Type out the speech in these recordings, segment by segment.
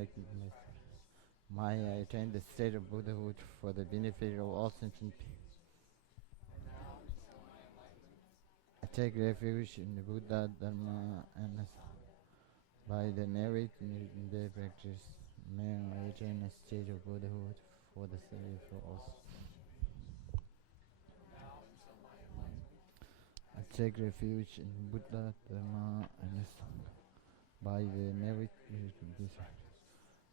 enlightenment. May I attain the state of Buddhahood for the benefit of all sentient beings. I take refuge in the Buddha, Dharma, and by the merit in their practice, may I attain a state of Buddhahood for the benefit of all. I take refuge in Buddha, Dharma, and by the merit in this,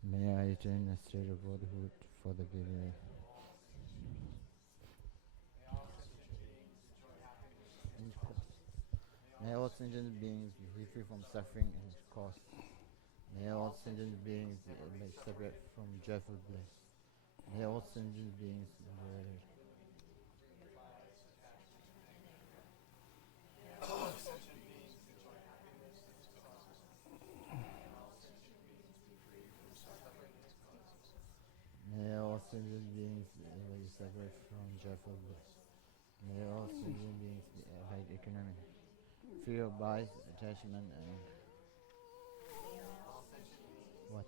may I attain a state of Buddhahood for the benefit. May all sentient beings be free from suffering and its cause. May all sentient beings be made separate from joyful bliss. May all sentient beings be May all sentient beings be made separate from joyful bliss. May all sentient beings be like economy, free of bias, attachment, and what?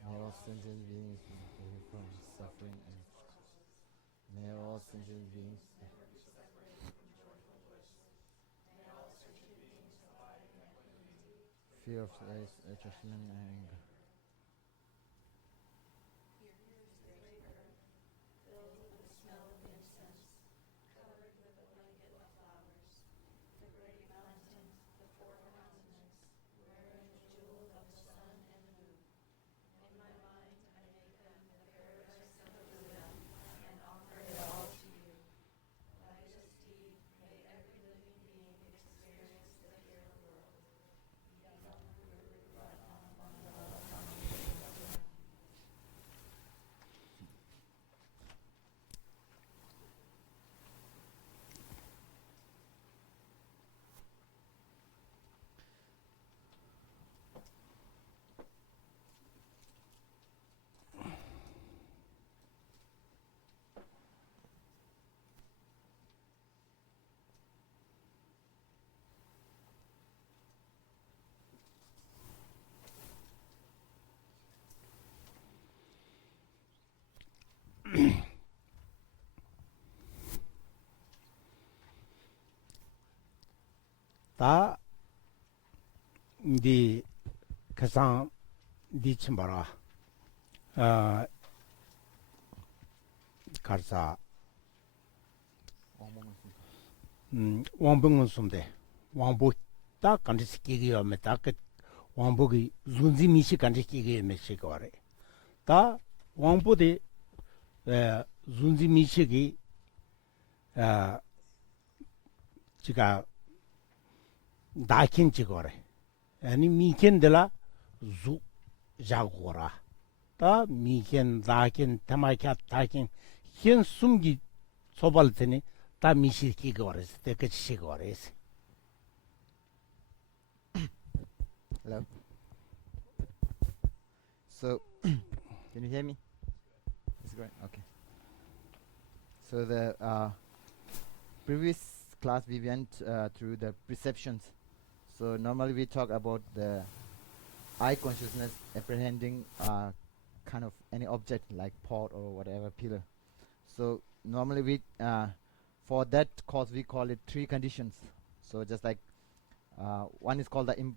May all sentient beings be free from suffering and may all sentient beings fear of bias, attachment, and anger. 다 디 가상 디 침바라 가르사 왕봉은 숨데 왕복 딱 간지시키기요 메딱 왕복이 준지미시 간지시키기요 메시거래 다 왕보데 준지미시기 지가 다킨 찍어래. 아니 미켄들라 주 자고라. 다 미켄 다킨 타마캬 다킨 현 숨기 소발테니 다 미시키 거래스. 때까지 거래스. Hello. So, can you hear me? It's great. Okay. So the previous class we went through the perceptions. So normally we talk about the eye consciousness apprehending kind of any object like pot or whatever pillar. So normally we for that course we call it three conditions. So just like one is called the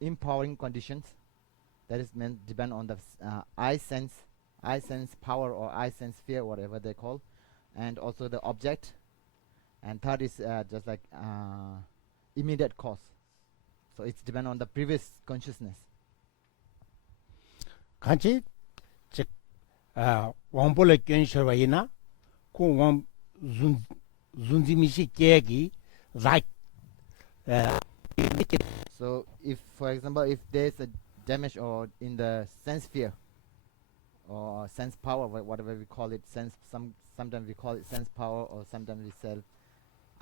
empowering conditions. That is meant depend on the eye sense power or eye sense sphere, whatever they call, and also the object. And third is just like immediate cause. So it's depend on the previous consciousness. 간지 즉 왕볼의 견셔와이나 그왕 준지미시 계기 like So if, for example, if there's a damage or in the sense sphere or sense power, whatever we call it, sometimes we call it sense power, or sometimes we say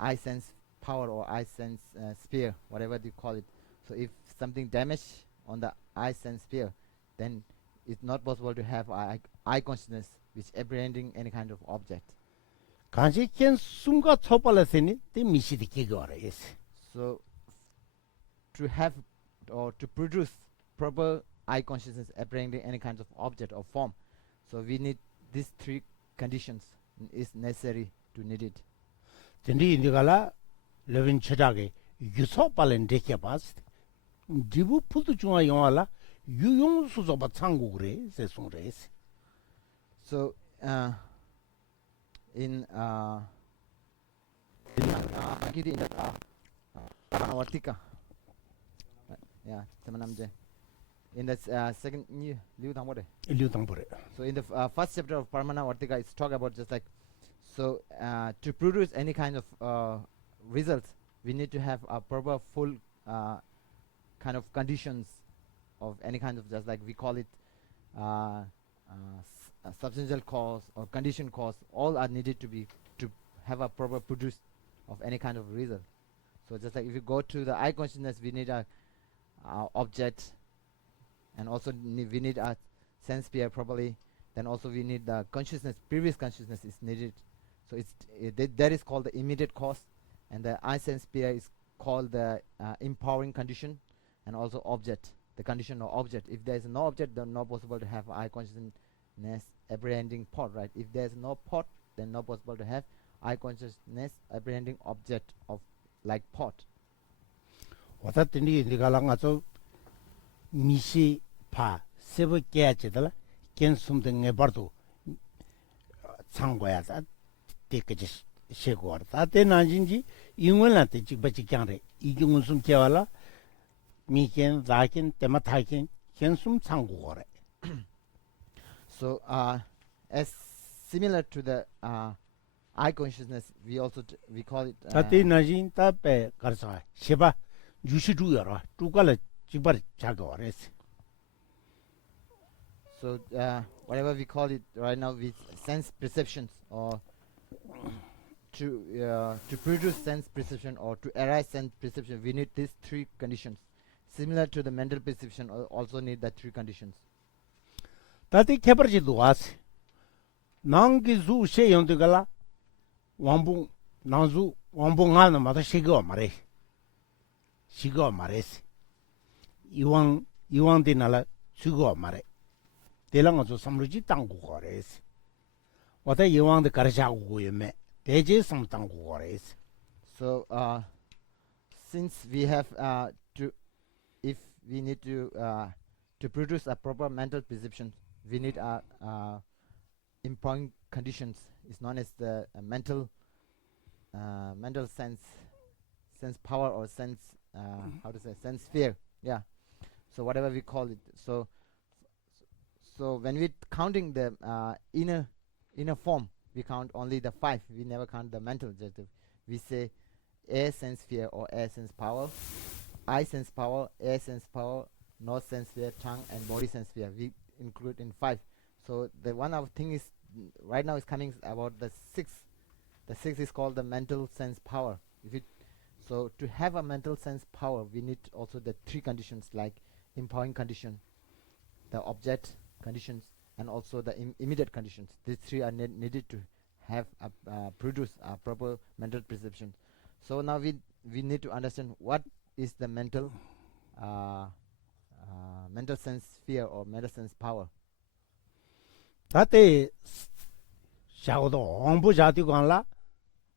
eye sense power or eye sense sphere, whatever you call it. So if something damage on the eye sense sphere, then it's not possible to have eye consciousness which apprehending any kind of object. 간지 견 숨가 초발했으니 때 미시디 기거래. So to have or to produce proper eye consciousness apprehending any kinds of object or form. So we need these three conditions is necessary to need it. Tendi indigala levin chedage yuso palen deke bas. Dibu putu chunga yongala yuyong suzo ba changu gre se sungres. So in Vartika, yeah, Tamanamje. In the second Liu Tangpore. Liu Tangpore. So in the first chapter of Parmana Vartika, it's talk about just like so to produce any kind of results, we need to have a proper full kind of conditions of any kind of just like we call it substantial cause or condition cause. All are needed to have a proper produce of any kind of result. So just like if you go to the eye consciousness, we need a object, and also we need a sense sphere properly. Then also we need the consciousness, previous consciousness is needed. So that is called the immediate cause, and the eye sense sphere is called the empowering condition, and also object, the condition or object. If there is no object, then not possible to have eye consciousness apprehending pot, right? If there is no pot, then not possible to have eye consciousness apprehending object of like pot. Wata tendi indigala ngazo mishi pa sebo kya chedala ken sumde ngebardo changgoya da tekeje shegor da te nanjinji ingwenla te jikbaji kyangre igyungun sum kyawala miken zaken temataken ken sum changgore. So as similar to the eye consciousness, we also we call it tate najin ta pe karsa sheba jushi du yara tukala jibar jagores. So whatever we call it right now, with sense perceptions, or to produce sense perception or to arise sense perception, we need these three conditions. Similar to the mental perception, also need the three conditions. Tate kebarji duas nangi zu she yondegala wambu nanzu wambu ngana mata shigo mare shigo mares iwang dinala shigo mare delanga zo samruji tangu gores wata iwang de karsha gu yeme deje sam tangu gores. So since we have if we need to produce a proper mental perception, we need empowering conditions. Is known as the mental sense power, or sense sense sphere. Yeah. So whatever we call it. So when we counting the inner form, we count only the 5. We never count the mental. We say air sense sphere or air sense power, eye sense power, air sense power, nose sense sphere, tongue, and body sense sphere. We include in 5. So the one of thing is right now is coming about the 6. The 6 is called the mental sense power. So to have a mental sense power, we need also the 3 conditions, like empowering condition, the object conditions, and also the immediate conditions. These 3 are needed to have produce a proper mental perception. So now we need to understand what is the mental sense sphere or mental sense power. Tate shagodo wangbu jati gwanla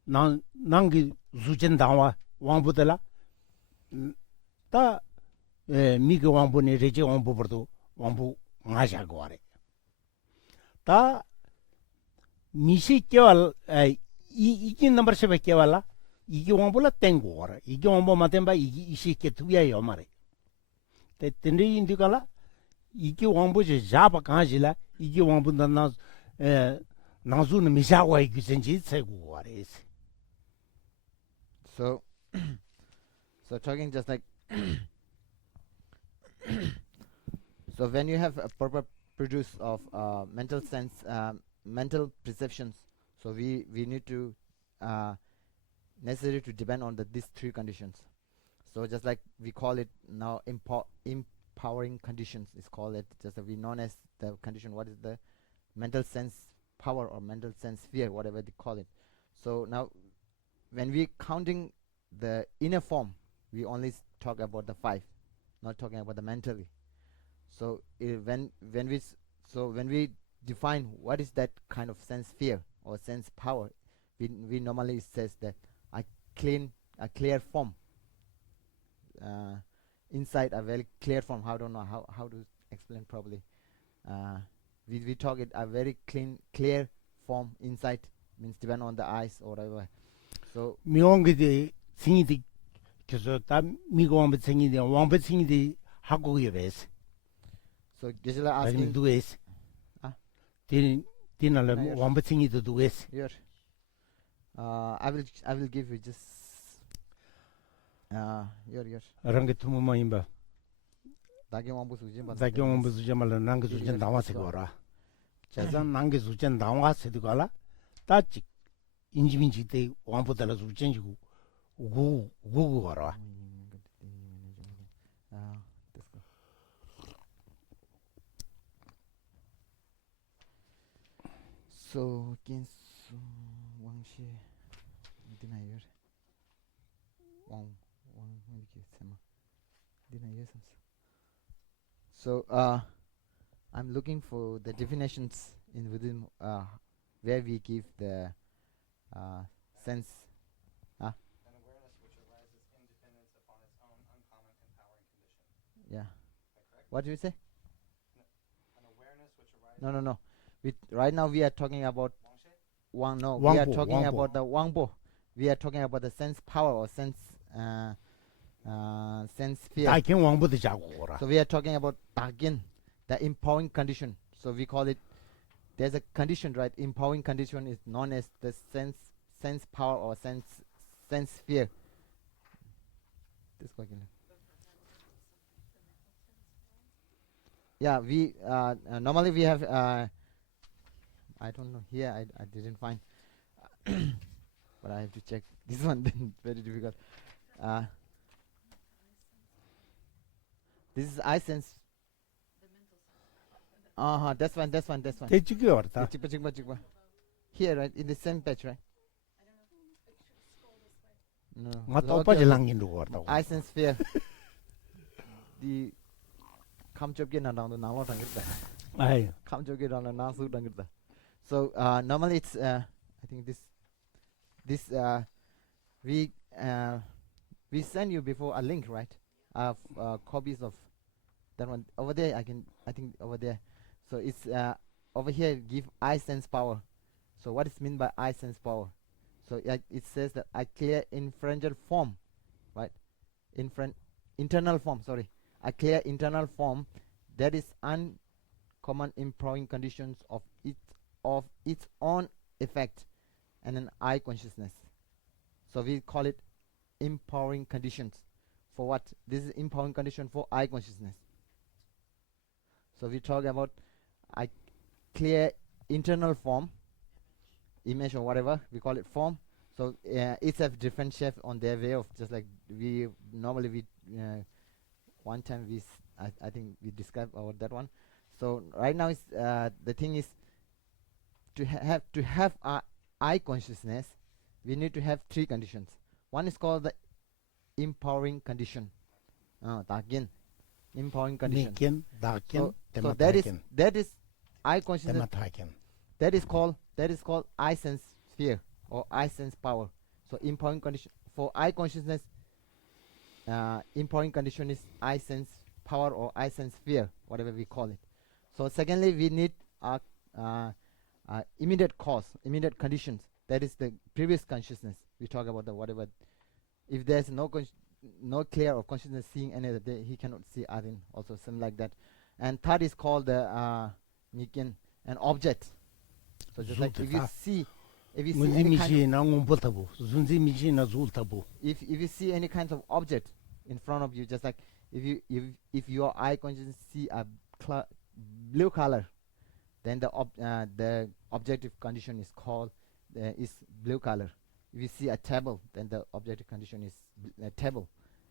nangi zujen dangwa wangbu dela ta migi wangbu ni reje wangbu burdu wangbu nga shagware ta mishi kewal iki number shebe kewala iki wangbu la tengu wara iki wangbu matemba iki ishi ketuya yomare te tende indikala iki wangbu je jaba kanjila iki wangbu na nazu na mishawa iki zenji tsegu ware. So talking just like so when you have a proper produce of mental sense, mental perceptions, so we need to necessary to depend on these 3 conditions. So just like we call it now empowering conditions is called it, just we known as the condition, what is the mental sense power or mental sense sphere, whatever they call it. So now when we counting the inner form, we only talk about the 5, not talking about the mentally. So when we define what is that kind of sense sphere or sense power, we normally says that a clear form, inside a very clear form. I don't know how to explain properly. We talk it a very clear form inside, means depend on the eyes or whatever. So 미용기디 생이디 그래서 다 미고 왕부 생이디 왕부 생이디 하고에 베스 so this is like 아니 asking 누에스 아? 디나라 나요. 왕부 생이도 누에스 here. I will give you just here. 랑게 투모마 임바 나게 왕부 수진 받. 자기 왕부 수제말라 난게 수제 나와서 거라 자산 난게 수제 나와서 되고라 따직 인지민지 때 왕부달라 수제지고 우고 거라 This go. So against 왕시 어디나 here. 왕 이렇게 세마. 어디나 here. So I'm looking for the definitions in within where we give the sense. An awareness which arises independence upon its own uncommon empowering condition. Yeah. Is that correct? What do you say? An awareness which arises. No. Right now we are talking about Wangshe? No, we are Wangbo, talking Wangbo. about the Wangbo. We are talking about the sense power or sense sphere. 다긴 왕부도 자고 거라 So we are talking about Dagin, the empowering condition. So we call it. There's a condition, right? Empowering condition is known as the sense power or sense sphere. This go again. Yeah, we normally we have. I don't know. Here I didn't find, but I have to check this one. Then very difficult. This is I sense. That's one. 대지기 어렵다 Chikpa. Here, right, in the same page, right? No. 맞다 So, 오빠 okay, 질랑긴도 거라고 I sense sphere. The 감쪽이 나랑도 나와 당겼다. 아이 감쪽이 나랑 나수 당겼다. So normally it's I think this we send you before a link, right? Of copies of that one over there. I think over there. So it's over here give I sense power. So what is mean by I sense power? So it says that a clear inferential form, right? Internal form. Sorry, a clear internal form that is uncommon empowering conditions of its own effect, and an I consciousness. So we call it empowering conditions. For what? This is empowering condition for I consciousness. So we talk about a clear internal form, image or whatever we call it form. So it's a different shape on their way of just like we normally one time I think we described about that one. So right now is the thing is to have a I consciousness, we need to have three conditions. One is called the empowering condition. Again, empowering condition. 니긴 다긴 So 데마타긴 that is I consciousness. 데마타긴 That is called I sense sphere or I sense power. So empowering condition for I consciousness. Empowering condition is I sense power or I sense sphere, whatever we call it. So secondly, we need immediate cause, immediate conditions. That is the previous consciousness. We talk about the whatever. If there's no clear of consciousness seeing any other day, he cannot see Adin. Also something like that. And third is called the Nikin, an object. So just like if you see any kind 문지미지 나공부터부 순지미지 나 zultabu if you see any kind of object in front of you, just like if your eye consciousness see a blue color, then the objective condition is called is blue color. If you see a table, then the objective condition is a table,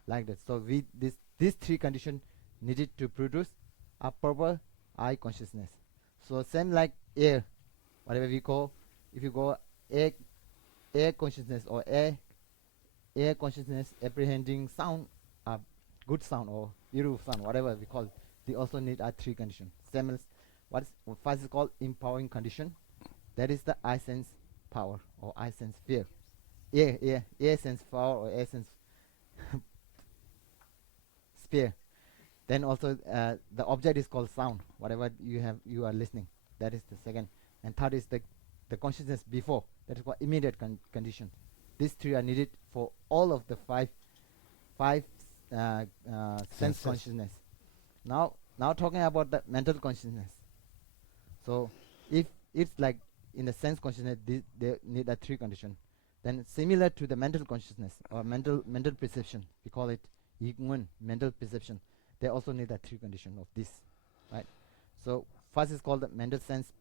like that. So these three conditions needed to produce a proper eye consciousness. So same like air, whatever we call, if you go air consciousness or air consciousness apprehending sound, good sound or beautiful sound, whatever we call it. they also need three conditions. Same as what first is called empowering condition. That is the I sense power or I sense fear. Ear sense power or ear sense sphere. Then also the object is called sound. Whatever you are listening. That is the second. And third is the consciousness before. That is called immediate condition. These three are needed for all of the five sense consciousness. Now talking about the mental consciousness. So if it's like in the sense consciousness, they need a three condition. Then similar to the mental consciousness or mental perception, we call it Yigmun, mental perception. They also need a three condition of this, right? So first is called the mental sense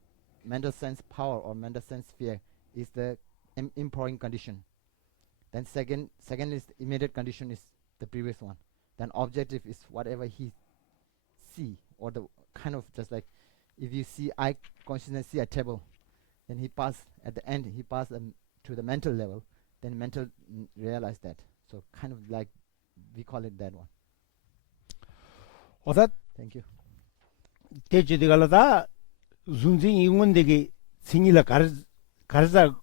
power or mental sense sphere is the empowering condition. Then second is immediate condition is the previous one. Then objective is whatever he see or the kind of just like if you see eye consciousness see a table, then he pass at the end he pass to the mental level, then mental realize that. So kind of like we call it that one. 어다 Thank you. 대지디갈라다 순진 인문되게 생일라 가르사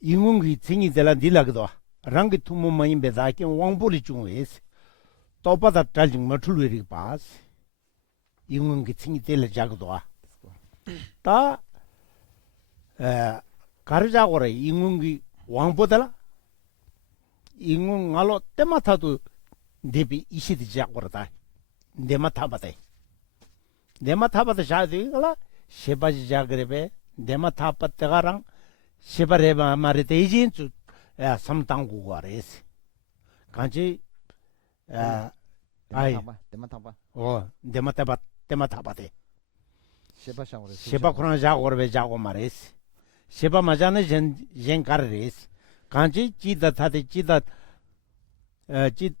인문기 생이들라 딜라기도 랑기 투모마인 베다께 왕보리 중에스 또바다 달징 마툴리리 바스 인문기 생이들 자고도 다 가르자고래 인문기 왕보달라 인문 알로 때마타도 데비 이시디 자고라다 네마타바데 샤디가라 셰바지 자그레베 네마타바테가랑 셰바레바 마르데 이진주 삼당고가레스 간지 아이 데마타바. 네마타바데 셰바샤오레. 셰바쿠나 자고르베 자고 마레스 셰바 마자네 젠카레스 간지 지다타데 지다 지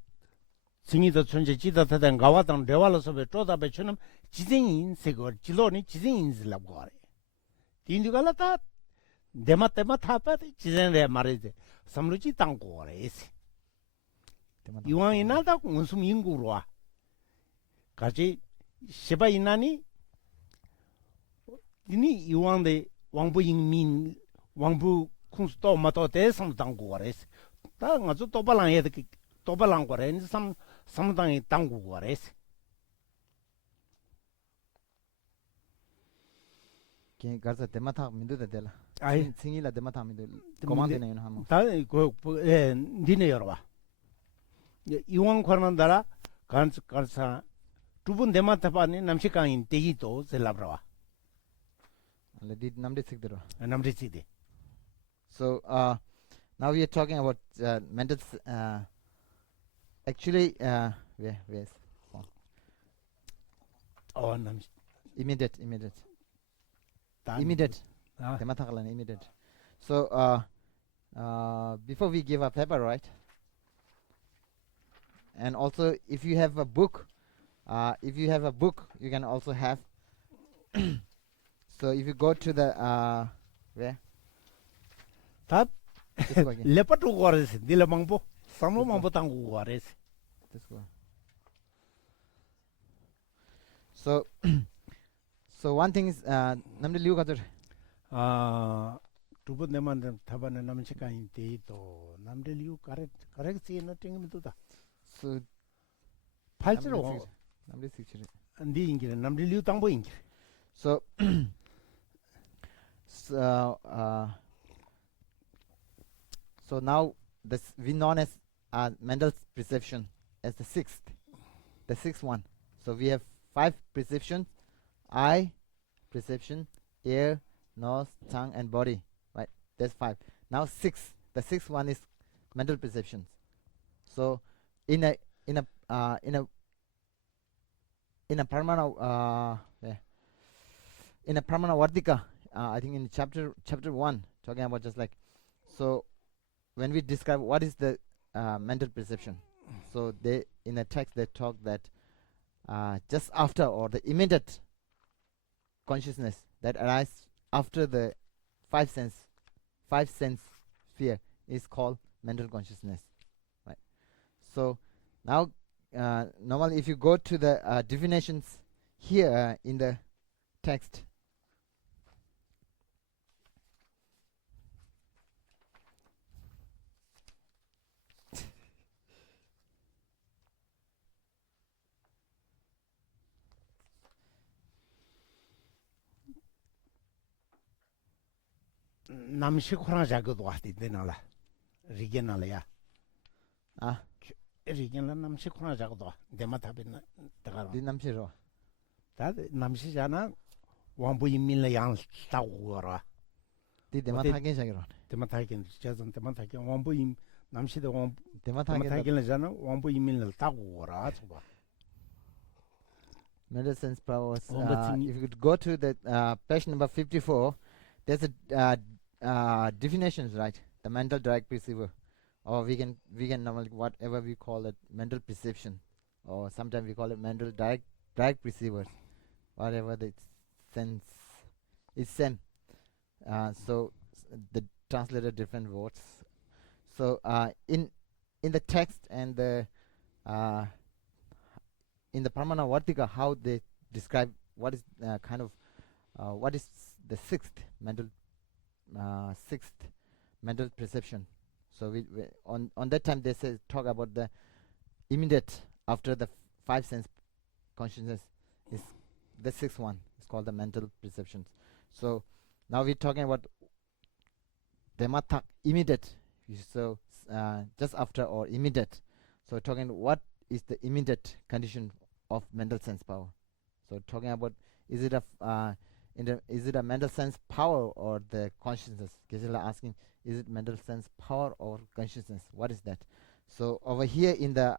승이도 존재 지다타된 가와당 레왈로서베 쪼다베처럼 지생인 세고 지로니 지생인슬라고 하래 딘디갈라타 데마테마타바데 지생레 마레데 삼루지 땅고 하래스 이왕이나다 원숨 인구로와 같이 셰바 이나니 이니 이왕데 왕부 인민 왕부 쿵스토 마토 대상 땅고 하래스 다 가서 또발랑 해야 돼 또발랑 거래 삼당이 땅고 하래스 게 가서 데마타 민도데 데라. 아이 생일라 데마타 민도. 고만데네 하모. 다그 니네 여러봐 이왕 관한다라 간사 두분 데마타바니 남시강인 대기도 셀라브라와 Already namde sikdero. 남리치디 So now we are talking about mental actually where's 남 immediate 단 immediate 아 데마타갈라네 immediate. So before we give a paper, right? And also if you have a book you can also have so if you go to the where 다 this go again. 레파토 거레스 딜라망보 삼로망보 땅고 거레스 This go. So so one thing is namde liu gader 아 두분 데만 타바네 남시강인 대기도 남들리우 가렉시 너팅미도다 so 팔지로 namde sikchire. 안디 인기는 남들리우 땅보 인기 So so now this we known as mental perception as the sixth one. So we have 5 perceptions: eye perception, ear, nose, tongue, and body. Right? That's 5. Now the sixth one is mental perceptions. So in a Paramana in a Pramana Vardika, I think in chapter 1, talking about just like, so when we describe what is the mental perception, so they in a text they talk that just after or the immediate consciousness that arises after the five sense sphere is called mental consciousness, right? So now normally if you go to the definitions here in the text, 남시 코나 자고도 왔디 되나라. 리겐알이야. ah, 리겐은 남시 코나 자고도 데마타빈 다가. di namshiro. 다 남시잖아. 왕부 인민의 양 따고 거라. Di demathagen shagiro. 데마타긴 저선 데마타긴 왕부 인 남시도 왕부 Demathagen 데마타긴이잖아. 왕부 인민을 따고 거라. 저봐. mental sense powers. but If you could go to the page number 54, there's a definitions, right? The mental direct perceiver, or we can normally whatever we call it, mental perception, or sometimes we call it mental direct perceivers, whatever the sense is same. So the translated different words. So in the text and the in the Pramana Vartika, how they describe what is kind of what is the sixth mental perception. So we on that time they say talk about the immediate after the five sense consciousness is the sixth one. It's called the mental perceptions. So now we're talking about Dhammatak immediate. So just after or immediate. So talking what is the immediate condition of mental sense power. So talking about is it a mental sense power or the consciousness? Geshe-la asking, is it mental sense power or consciousness? What is that? So over here in the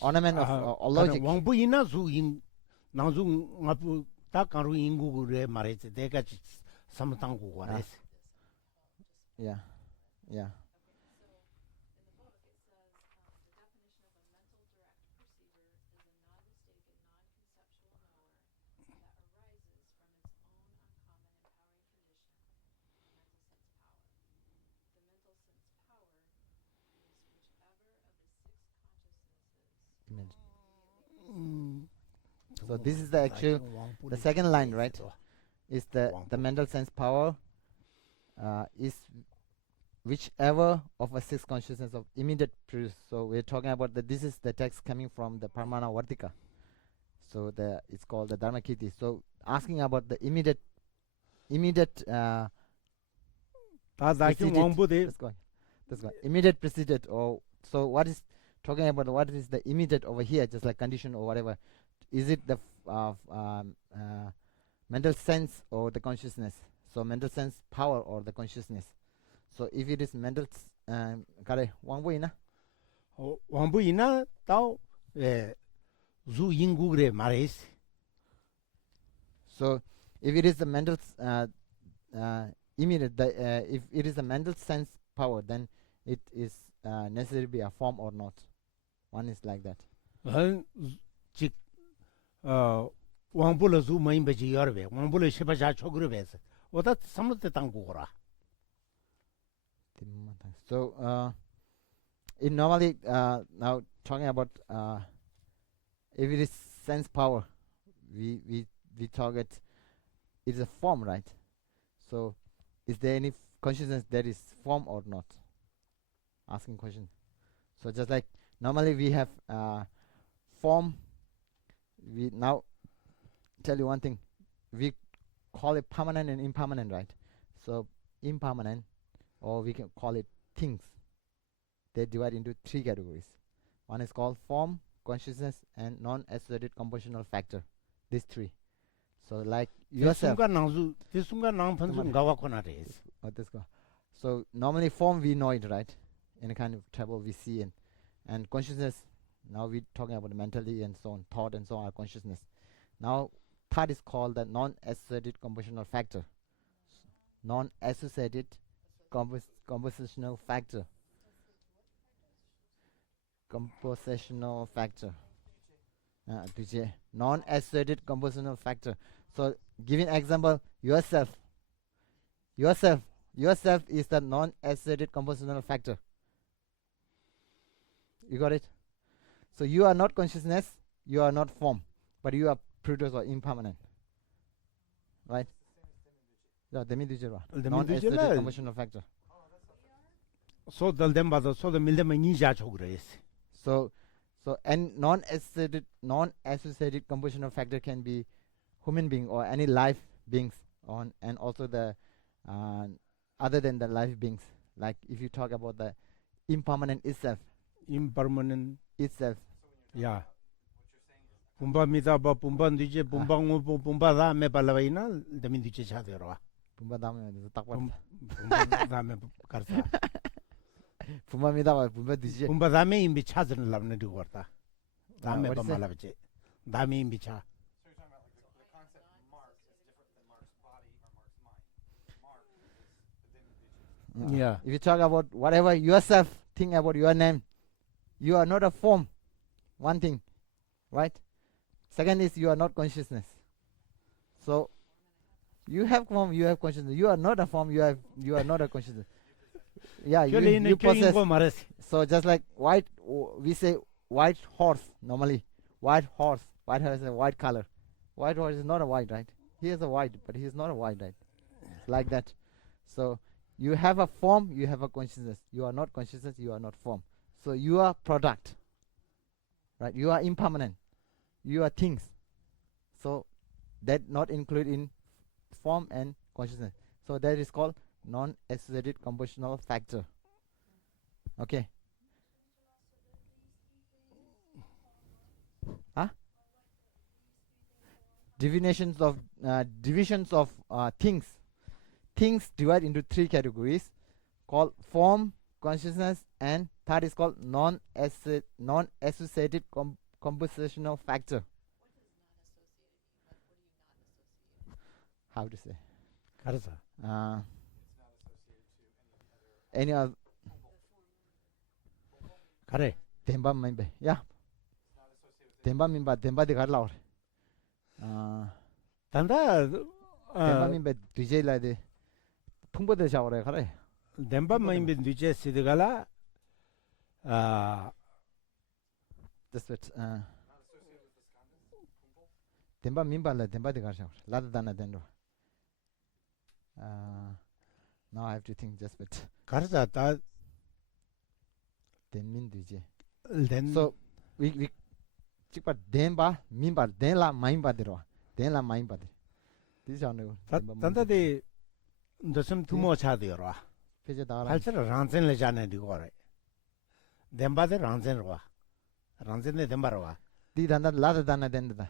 ornament of logic. 왕부 이나 수인 나중 아부 딱 가루 인구를 말했지. 내가 삼당고 거래스. Yeah. Yeah. So this is the actual the second line, right? Is the mental sense power is whichever of a six consciousness of immediate truth. So we're talking about that. This is the text coming from the Pramana Vartika. So it's called the Dharmakirti. So asking about the immediate 다 preceded. 왕부대 Let's go. Immediate preceded, or so what is talking about? What is the immediate over here? Just like condition or whatever. Is it the mental sense or the consciousness? So mental sense power or the consciousness. So if it is mental, kare wangbo ina. 왕부 이나 또 주 인구를 말했어. So if it is the mental immediate, if it is a mental sense power, then it is necessary to be a form or not. One is like that. 즉 왕부를 주 마인 베지 여러베. 왕부를 시바자 초그르 베서. 오다 삼르테 땅고라. So it normally now talking about if it is sense power, we target it's a form, right? So is there any consciousness that is form or not? Asking question. So just like normally we have form, we now tell you one thing, we call it permanent and impermanent, right? So impermanent, or we can call it things. They divide into three categories. One is called form, consciousness, and non-associated compositional factor. These three. So like yourself. this 순간 낭판좀 가와코나레스. Let's go. So normally form we know it, right? In a kind of table we see it. And consciousness, now we're talking about mentally and so on, thought and so on, consciousness. Now third is called the non-associated compositional factor. Non-associated compositional factor. Compositional factor. Non-associated compositional factor. So giving example, yourself is the non-associated compositional factor. You got it? So you are not consciousness, you are not form, but you are produce or impermanent. Right? Yeah, demi-digit. Non-aesthetic 데미디젤라 compositional factor. 소들 받아 소들 밀데면 니자 그래스. So and non-associated compositional factor can be human being or any life beings on, and also the other than the life beings. Like if you talk about the impermanent itself, 임퍼머넌 itself. 야. 분바미다 바 분반디제 분방우 분바다메 발라바이나 데미디제 차데로와. 분바 다음에 딱 봐. 분바다메 가르사. 분바입니다. 분바 드시지. 분바다메 임비 차즈는 랍네 두거다. 다메 what is it? 바말라베제. 다메 임비 차. So you're talking about like the concept Mark is different than Mark's body or Mark's mind. Mark is the demi-digit. Yeah. If you talk about whatever yourself think about your name, you are not a form. One thing, right? Second is you are not consciousness. So you have form, you have consciousness. You are not a form, you are not a consciousness. Yeah, you possess. 마레스. So just like we say white horse normally. White horse is a white color. White horse is not a white, right? He is a white, but he is not a white, right? It's like that. So you have a form, you have a consciousness. You are not consciousness, you are not form. So you are product, right? You are impermanent. You are things. So that not include in form and consciousness. So that is called non-associated compositional factor. Okay. Huh? Divisions of things. Things divide into three categories called form, consciousness, and third is called non-associated compositional factor. How to say? 가르사. Any other? 가래. Demba membe. Yeah. Demba memba. Demba de garla. 단다 Demba membe DJ la de. 풍부대 샤워래 가래. 덴바 마임비 뒤제 시드갈라 아 That's what. Demba memba la demba de garla. Lada dana dendo. Now I have to think just bit. 가르사 다 Denmin DJ. 덴 So we 찍바 demba memba denla maimba dero. Denla maimba de. This is how no. 단다데 너섬 두모 차데요라 페이지 나라. 할처럼 란센을 자네 디고래 덴바데 란센로와 란센데 덴바로와 Di dana lada dana denda.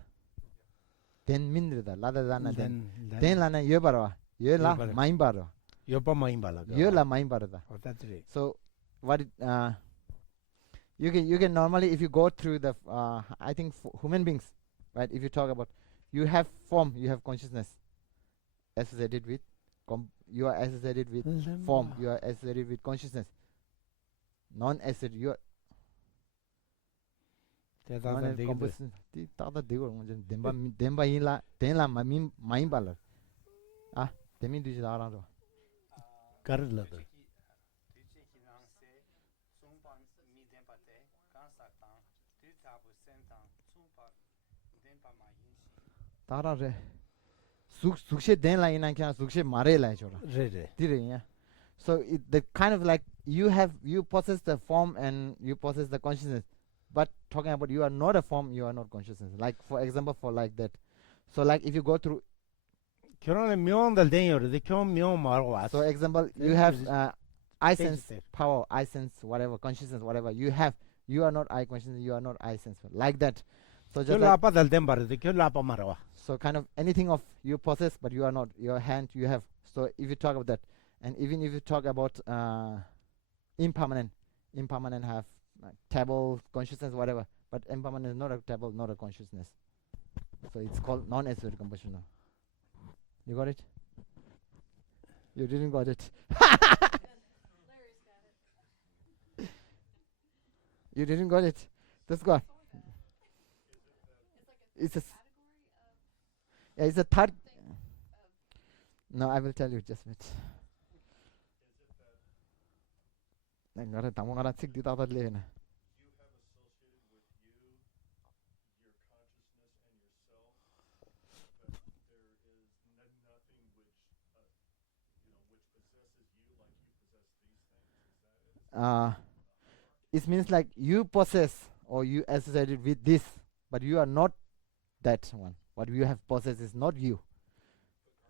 Den mindrida lada dana den. Den lana yebaro. Yela Yebaro. maimbaro. 요바 마임발라 Yela maimbarada. 어다트리 So what you can normally, if you go through the I think human beings, right? If you talk about, you have form, you have consciousness associated with you are associated with form, you are associated with consciousness. Non-associated, you are 대단한 되게 composition. Ti tada dego ngon demba inla denla maimbala. Demi duji dara ro. 가르라도 Tara re. Sukshe denla ina kya sukshe mare la chora. 레레 Yeah. So the kind of like you possess the form and you possess the consciousness, but talking about you are not a form, you are not consciousness. Like for example, for like that. So like if you go through, 결혼에 명들 되요르데 결혼 명 말고 와서 so example, you Then have you just I take sense it. power, I sense whatever, consciousness, whatever you have. You are not I consciousness, you are not I sense, like that. So just 결 like, 아빠들 덴바르데 결 아빠 말와 so kind of anything of you possess, but you are not. Your hand you have. So if you talk about that, and even if you talk about impermanent have table consciousness, whatever. But impermanent is not a table, not a consciousness. So it's called non-associated compositional. You got it? You didn't got it. You didn't got it. Let's go. It's a yeah, it's a third. No, I will tell you just a bit. I'm gonna take the other lane. it means like you possess or you associated with this, but you are not that one. What you have possessed is not you.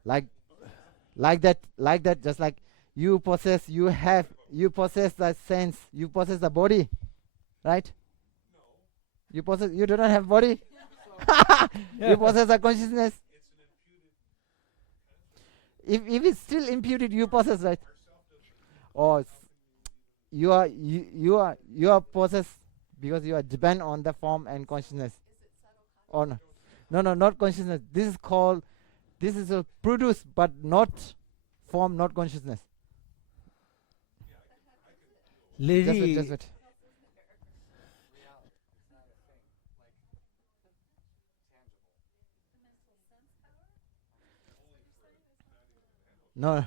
Like that, just like you possess the sense, you possess the body, right? You do not have body. You possess a consciousness. If it's still imputed, you possess, right? Or you are possessed because you are depend on the form and consciousness. Or no, not consciousness. This is a produce, but not form, not consciousness. Lady, Just wait. No.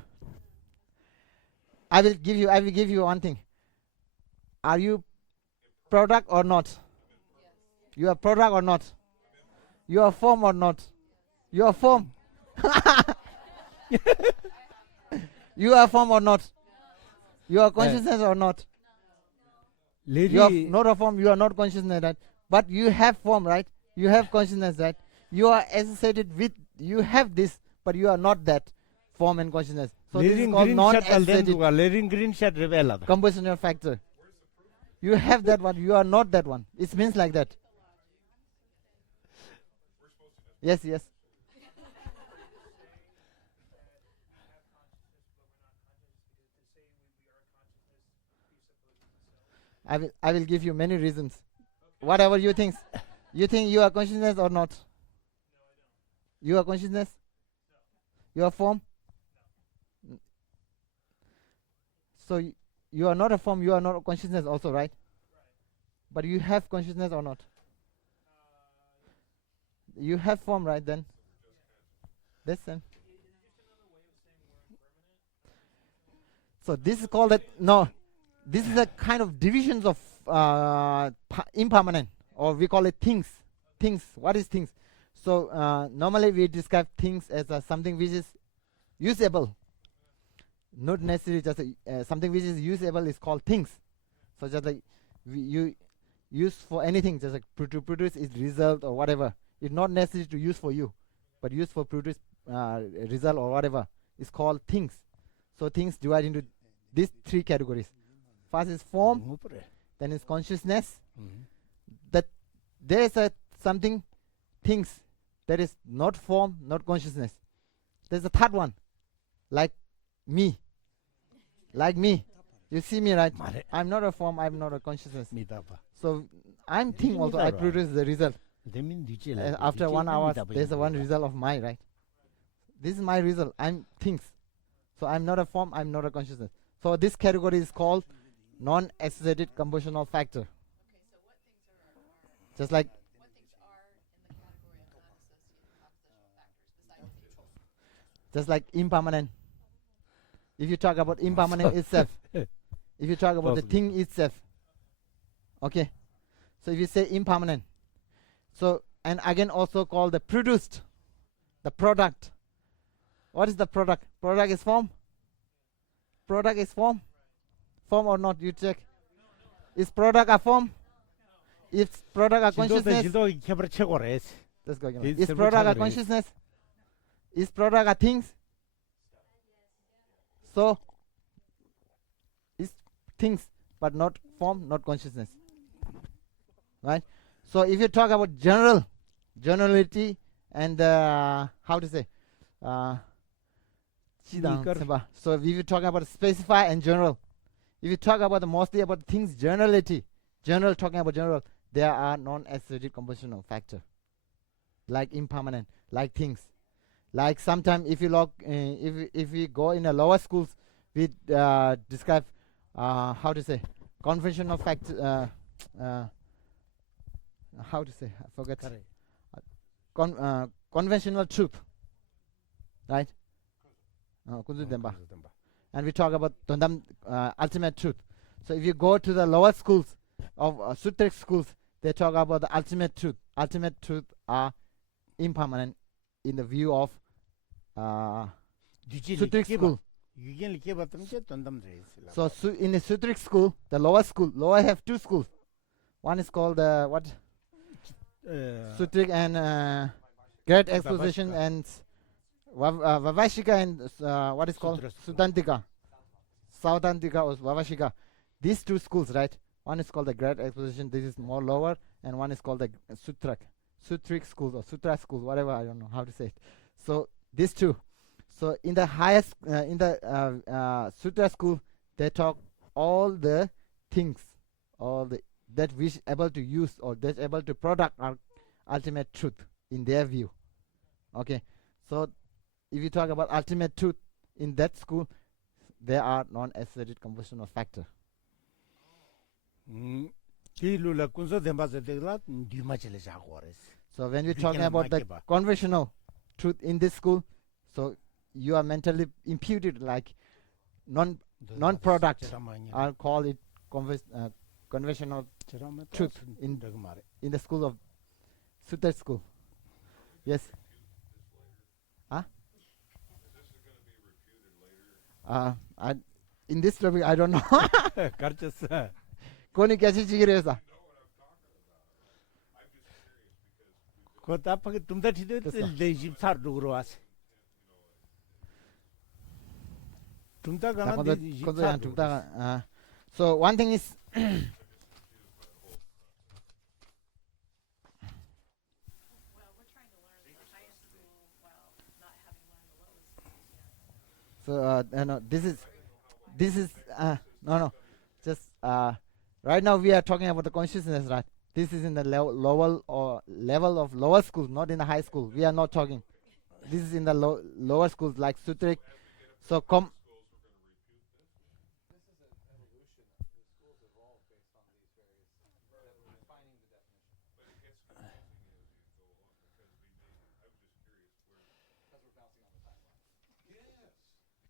I will give you one thing. Are you product or not? You are product or not? You are form or not? You are form. You are form or not? You are consciousness or not? You are lady, not a form, you are not consciousness, right? But you have form, right? You have consciousness, right? You are associated with, you have this, but you are not that form and consciousness. So this is lady called green shirt non-associated lady green shirt rebella. compositional factor. You have that one, you are not that one. It means like that. Yes. I will give you many reasons. Whatever you think. You think you are consciousness or not? You are consciousness? You are form? So you are not a form, you are not a consciousness also, right? But you have consciousness or not? You have form, right then? That's then. So this is called this is a kind of divisions of impermanent, or we call it things. Things. What is things? So normally we describe things as something which is usable. Not necessarily just something which is usable is called things. So just like you use for anything, just like to produce its result or whatever. It's not necessary to use for you, but use for produce result or whatever. It's called things. So things divide into these three categories. First is form, then is consciousness. That there is something, things that is not form, not consciousness. There's a third one, like me. Like me. You see me, right? I'm not a form, I'm not a consciousness. So I'm thing also, I produce the result. After 1 hour, there's a one result of my, right? This is my result. I'm things. So I'm not a form, I'm not a consciousness. So this category is called non-associated compositional factor. Just like impermanent. If you talk about impermanent itself, if you talk about the thing itself, okay. So if you say impermanent, so and again also called the produced, the product. What is the product? Product is form. Product is form. Form or not? You check. Is product a form? Is product a consciousness? Let's go again. Is product a consciousness? Is product a things? So it's things, but not form, not consciousness. Right? So if you talk about generality and how to say, so if you talk about specify and general, if you talk about mostly about things generality, talking about general, there are non-associated compositional factor, like impermanent, like things. Like sometimes if you look, if we go in the lower schools, we describe how to say conventional factor. How to say? I forget. Conventional truth, right? And we talk about ultimate truth. So if you go to the lower schools of Sutra schools, they talk about the ultimate truth. Ultimate truth are impermanent in the view of Sutra school. 유견 이렇게 봤던 게 돈담들 있어. So in a Sutric school, the lower have two schools. One is called what? Sutric and Great Exposition Vavashika. and Vavashika and what is called Sutra school. Sudantika. Saudantika or Vavashika. These two schools, right? One is called the Great Exposition. This is more lower, and one is called the Sutric school or Sutra school, whatever. I don't know how to say it. So these two. So in the highest, in the Sutra school, they talk all the things, all the that we able to use or that able to product our ultimate truth in their view. Okay, so if you talk about ultimate truth in that school, there are non-associated compositional factor. 기룰라 군서 덴바서 되라 디마치레 자고레스. So when we're We talking can about the make it. conventional truth in this school, so you are mentally imputed like non-product. I'll call it conventional truth in the school of Sutta school. Yes. Huh? In this topic, I don't know. 가르쳤어. Koni kaisi chigiresa. 그 답하게 둠다 티데 내 집사로 그러왔어. 둠다 가나 내 집사로. So one thing is so no, this is no, just right now we are talking about the consciousness, right? This is in the level of lower school, not in the high school. We are not talking. This is in the lower schools like Sutric. So This is an evolution. The schools evolve based on these various defining the definition. But it gets confusing as you go along because we may I was just curious where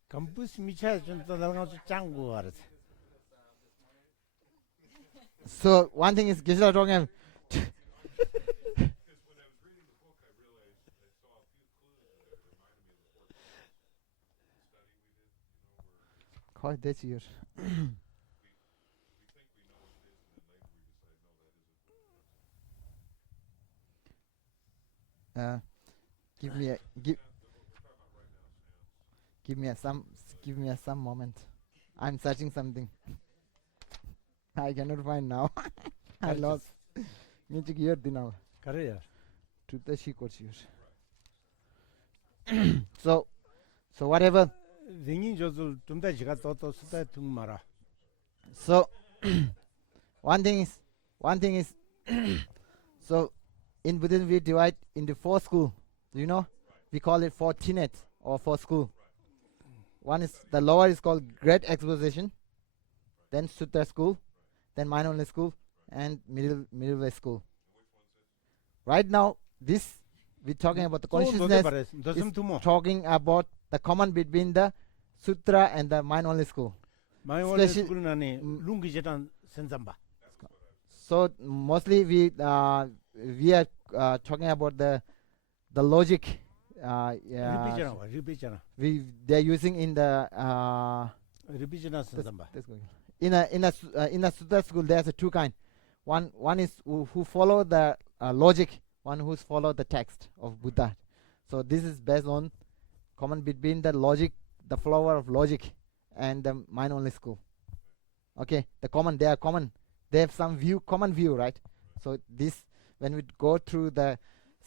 컴퓨스 미차 좀 나가서 짱고 알았어. so one thing is Geshe talking. because when I was reading the book I realized I saw a few clues that reminded me of the fourth study we did, where Quite this year. we think we know what it is and then later we decide no that isn't. Give me a give me some moment. I'm searching something. I cannot find now. I lost. Music here dinner. 그래요. To the she coach here. So whatever. 링이 저도 둠다 지가 또 스타 둥 말아. So one thing is so in Buddhism we divide into 4 schools. Do you know? We call it 4 tenets or 4 schools. One is the lower is called Great Exposition, then Sutta school, then Mind Only school, and middle way school. Right now, this we're talking about the consciousness is talking about the common between the Sutra and the Mind Only school. 마이 원래 스쿨은 아니 룽기 제단 센삼바. So mostly we are talking about the logic. 리비잖아. They're using in the 리비잖아 센삼바. in a Sutta school. There's a 2 kind. One is who follow the logic. One who's follow the text of Buddha. So this is based on common between the logic, the flower of logic, and the mind only school. Okay, they are common. They have some common view, right? So this, when we go through the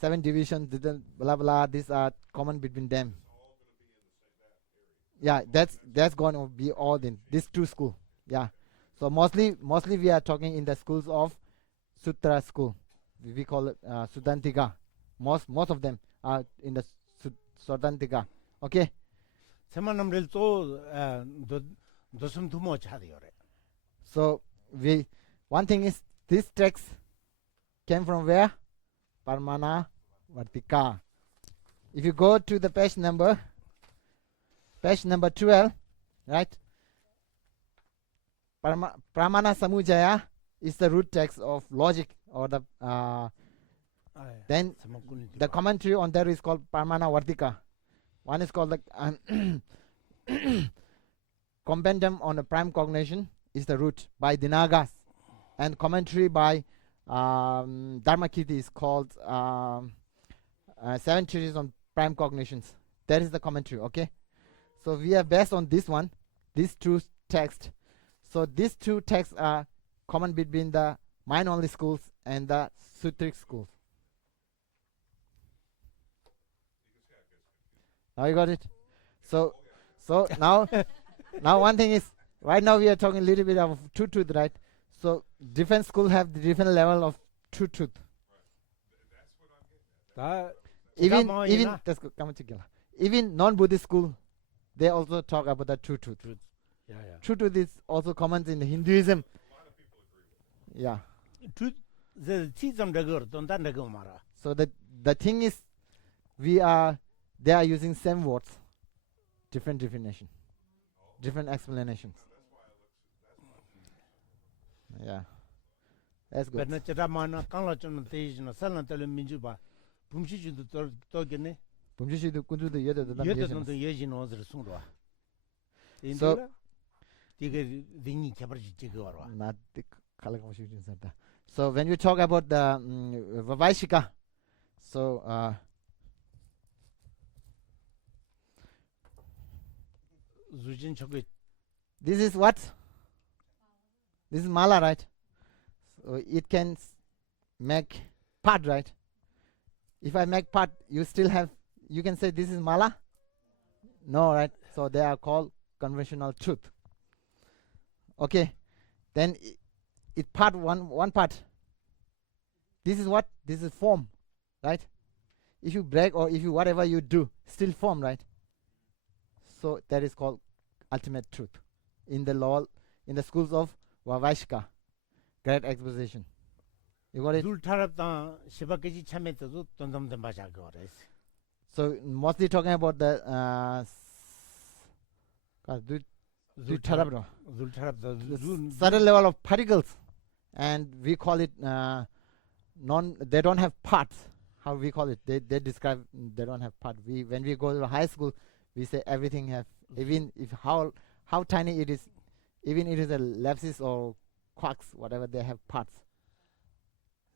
7 divisions, blah blah, these are common between them. Yeah, that's going to be all in these 2 schools. Yeah, so mostly we are talking in the schools of Sutra school. We call it Sudantika. Most of them are in the Sudantika. Okay. 세만남들 또 도슴 두모 차디요래. So one thing is this text came from where? Parmana Vartika. If you go to the page number 12, right? Pramana Samujaya is the root text of logic or the then the commentary on that is called Parmana Vartika. One is called the Compendium on the Prime Cognition is the root by the Nagas, and commentary by Dharmakirti is called 7 Treatises on Prime Cognitions. That is the commentary, okay? So we are based on this one, these two texts. So these two texts are common between the mind-only schools and the Sutric schools. Now you got it? So now one thing is, right now we are talking a little bit of truth, right? So different schools have the different level of truth. 다 Even 모이나? that's good, come together. Even non-Buddhist school, they also talk about the truth. 야, 야. Truth is also common in Hinduism. Yeah. 두 지점 저거 돈단 저거 말아. So the thing is, they are using same words, different definition, different explanations. Yeah, that's good. 근데 저다마나 강라 좀 대지나 살란들 민주 봐. 붐시주도 또겠네. Bumjishidu kunjudu yedu the 예도도 예진 어디서 숨어. So- 인도라. 이게 딩이 개버지 지고 와라. Not the So when you talk about the Vaishika, so 주진 저거 this is what? This is mala, right? So it can make part, right? If I make part, you can say this is mala? No, right? So they are called conventional truth. Okay, then it part one part. This is what? This is form, right? If you break or if you whatever you do, still form, right? So that is called ultimate truth in the law, in the schools of Vaishika, great exposition. You got it? 둘 탈압다 10개지 참했어도 돈dom도 맞아 그거래. So mostly talking about the 둘 Tarabra. 탈압다 The certain level of particles, and we call it they don't have parts. How we call it? They describe they don't have parts. When we go to high school, we say everything have, even if how tiny it is, even it is a lepsis or quarks, whatever, they have parts.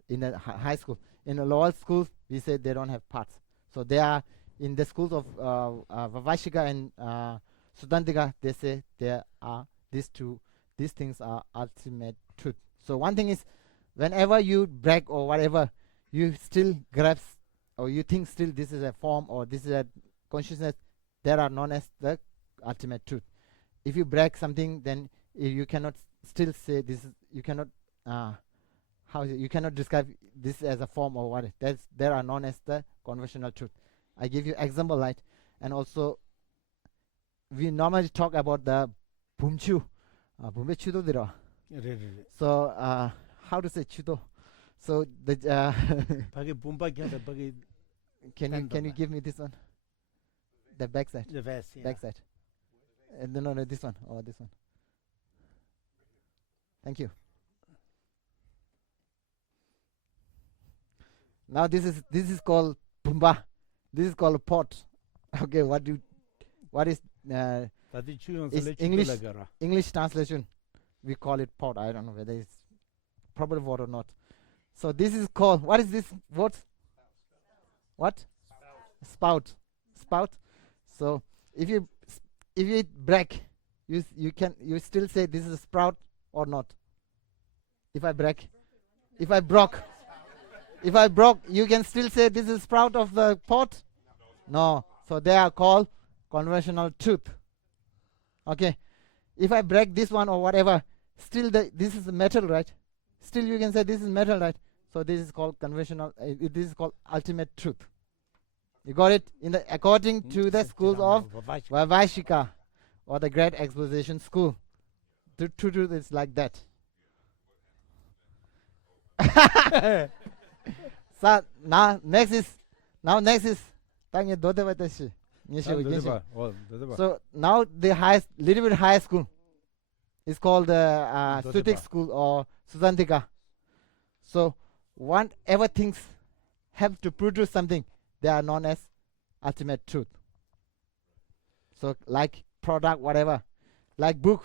In the high school, in the lower schools, we say they don't have parts. So they are in the schools of Vaishika and Sudantika. They say there are these things are ultimate truth. So one thing is, whenever you break or whatever, you still grasp or you think still this is a form or this is a consciousness. That are known as the ultimate truth. If you break something, then you cannot still say this is, you cannot you cannot describe this as a form or what. They are known as the conventional truth. I give you example, right? And also we normally talk about the bumchu. Bumbe chudo dira. So how to say chudo? So the 밖에 붐밖에 밖에 can you give me this one? The backside. the vest. Yeah. Backside. No, this one. Oh, this one. Thank you. Now this is called pumba. This is called a pot. Okay, what is 다들 추용서 It's English translation? We call it pot. I don't know whether it's proper word or not. So this is called, what is this word? What? Spout. So if you break, you still say this is a sprout or not. If I broke, you can still say this is sprout of the pot. No. So they are called conventional truth. Okay. If I break this one or whatever, still this is metal, right? Still you can say this is metal, right? So this is called conventional. This is called ultimate truth. You got it? According to the schools of Vaishika or the Great Exposition School. The truth is like that. So now next is 당연히 도대바다시. So now the little bit higher school is called the Sutik school or Sudantika. So whatever things have to produce something, they are known as ultimate truth. So like product, whatever. like book.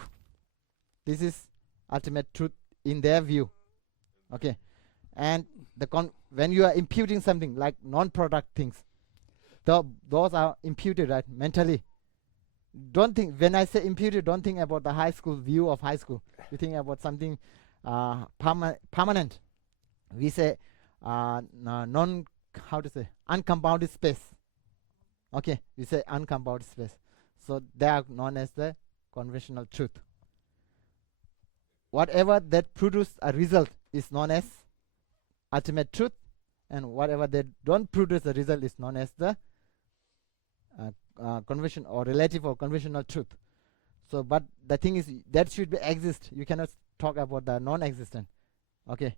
This is ultimate truth in their view. Okay, and when you are imputing something like non-product things, those are imputed, right, mentally. Don't think, when I say imputed, don't think about the high school view of high school. You think about something permanent. We say uncompounded space. Okay, we say uncompounded space. So they are known as the conventional truth. Whatever that produce a result is known as ultimate truth, and whatever they don't produce a result is known as the convention or relative or conventional truth. So, but the thing is that should be exist. You cannot talk about the non-existent. Okay,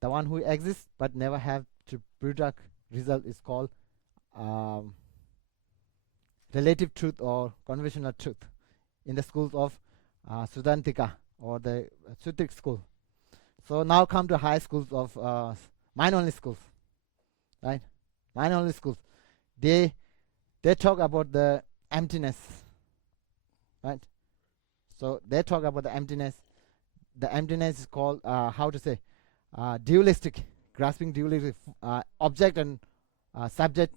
the one who exists but never have to produce result is called relative truth or conventional truth in the schools of Sudantika or the Sutrik school. So now come to high schools of mind-only schools, right? Mind-only schools. They talk about the emptiness, right? So they talk about the emptiness. The emptiness is called dualistic, grasping dualistic. Object and subject,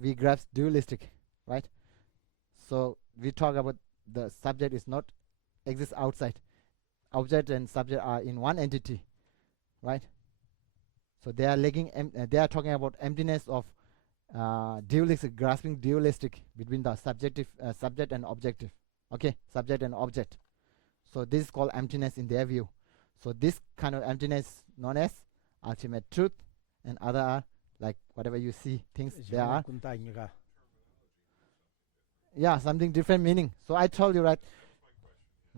we grasp dualistic, right? So we talk about the subject is not exists outside. Object and subject are in one entity, right? So they are they are talking about emptiness of dualistic, grasping dualistic between the subject and objective. Okay, subject and object. So this is called emptiness in their view. So this kind of emptiness known as ultimate truth, and other are like whatever you see things there are. Yeah, something different meaning. So I told you, right?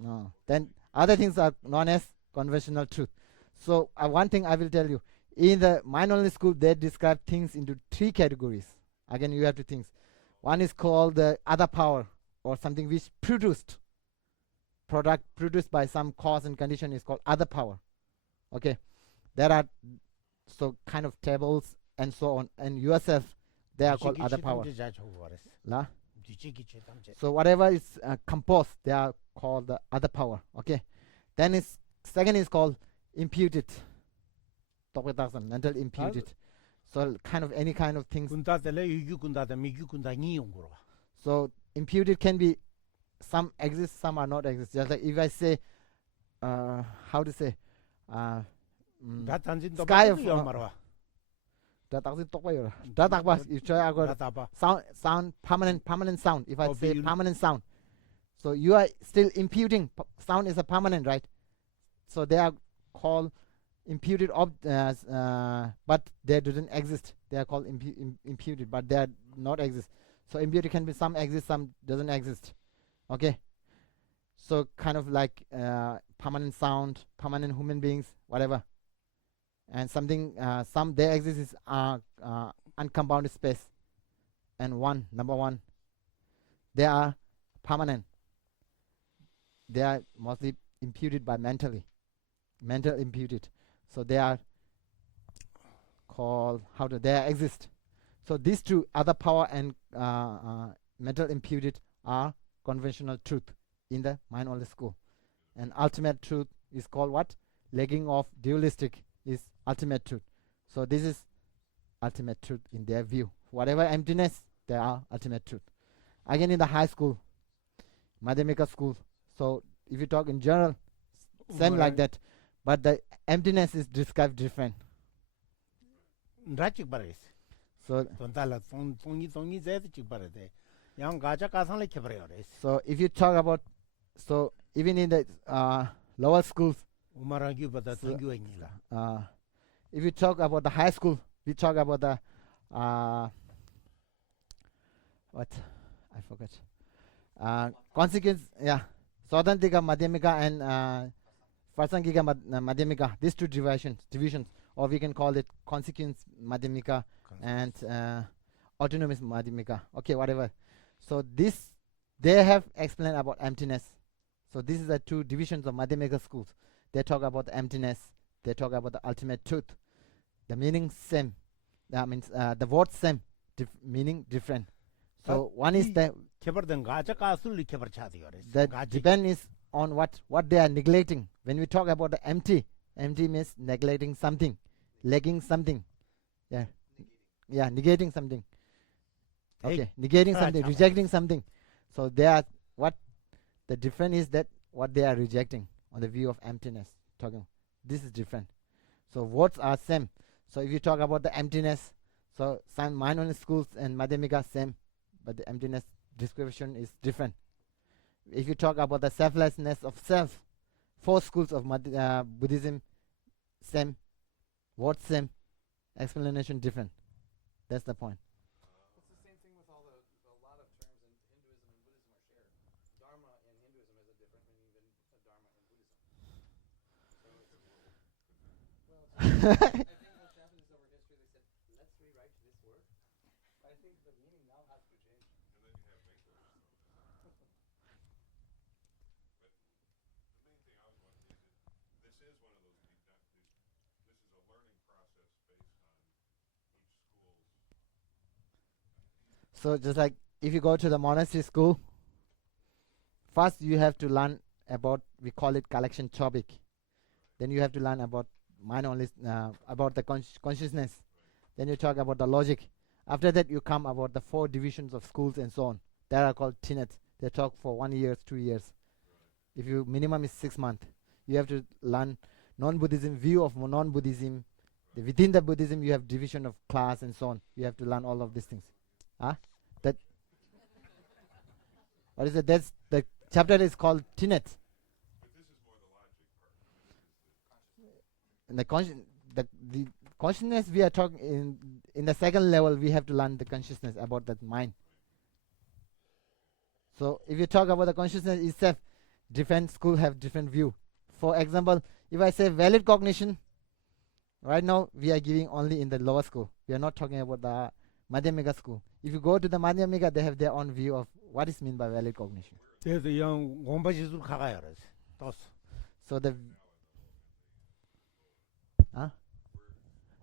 No. Then other things are known as conventional truth. So one thing I will tell you, in the mind-only school, they describe things into 3 categories. Again, you have to think. One is called the other power, or something which product produced by some cause and condition is called other power. Okay, there are so kind of tables and so on, and yourself, they are called other power. La? So whatever is composed, they are called the other power. Okay, then second is called imputed. Mental imputed. So kind of any kind of things. So imputed can be some exist, some are not exist. Just like if I say, how to say, sky of sound permanent sound. If I say permanent sound, so you are still imputing. Sound is a permanent, right? So they are called imputed but they didn't exist. They are called imputed, but they are not exist. So imputed can be some exist, some doesn't exist. Okay, so kind of like permanent sound, permanent human beings, whatever. And something some there exist is uncompounded space, and number one, they are permanent. They are mostly imputed by mental imputed. So they are called they exist. So these two, other power and mental imputed, are conventional truth in the mind-only school. And ultimate truth is called what? Legging of dualistic is ultimate truth. So this is ultimate truth in their view. Whatever emptiness, they are ultimate truth. Again, in the high school, Madhyamika school, so if you talk in general, same like that, but the emptiness is described different. So so if you talk about, so even in the lower schools, if you talk about the high school, we talk about the what I forgot, consequence, yeah, Saudhantika Madhyamika and Prasangika Madhyamika, these two divisions, or we can call it consequence Madhyamika and autonomous Madhyamika. Okay, whatever. So this, they have explained about emptiness. So this is the 2 divisions of Madhyamika schools. They talk about the emptiness. They talk about the ultimate truth. The meaning same. That means the word same, meaning different. So one is the 개발된 가자가 술리 개발 차디요래. That depend is on what they are neglecting. When we talk about the empty means neglecting something, lacking something. Yeah, negating something. Okay, negating something, rejecting something. So they are what the difference is that what they are rejecting on the view of emptiness. Talking, this is different. So words are same. So if you talk about the emptiness, so some minor schools and Madhyamika same, but the emptiness description is different. If you talk about the selflessness of self, 4 schools of Buddhism same, words same, explanation different. That's the point. It's the same thing with a lot of terms in Hinduism and Buddhism are shared. Dharma in Hinduism is a different meaning than Dharma in Buddhism. So I think what happened is over history they said, let's rewrite this word. I think the meaning now has to change. And then you have English. But the main thing I was wondering is that this is one of those this is a learning process based on each school's. So just like if you go to the monastery school, first you have to learn about, we call it collection topic. Then you have to learn about mind only, about the consciousness. Then you talk about the logic. After that you come about the 4 divisions of schools and so on. That are called tenets. They talk for 1 year, 2 years. If you minimum is 6 months, you have to learn non-Buddhism, view of non-Buddhism. Within the Buddhism you have division of class and so on. You have to learn all of these things. That what is it? That's the chapter is called tenets. But this is more the logic part. And the consciousness we are talking in the second level, we have to learn the consciousness about that mind. So if you talk about the consciousness itself, different school have different view. For example, if I say valid cognition, right now we are giving only in the lower school. We are not talking about the Madhyamika school. If you go to the Madhyamika, they have their own view of what is meant by valid cognition. 그래서 영 원바지술 가가요. 떴어. So the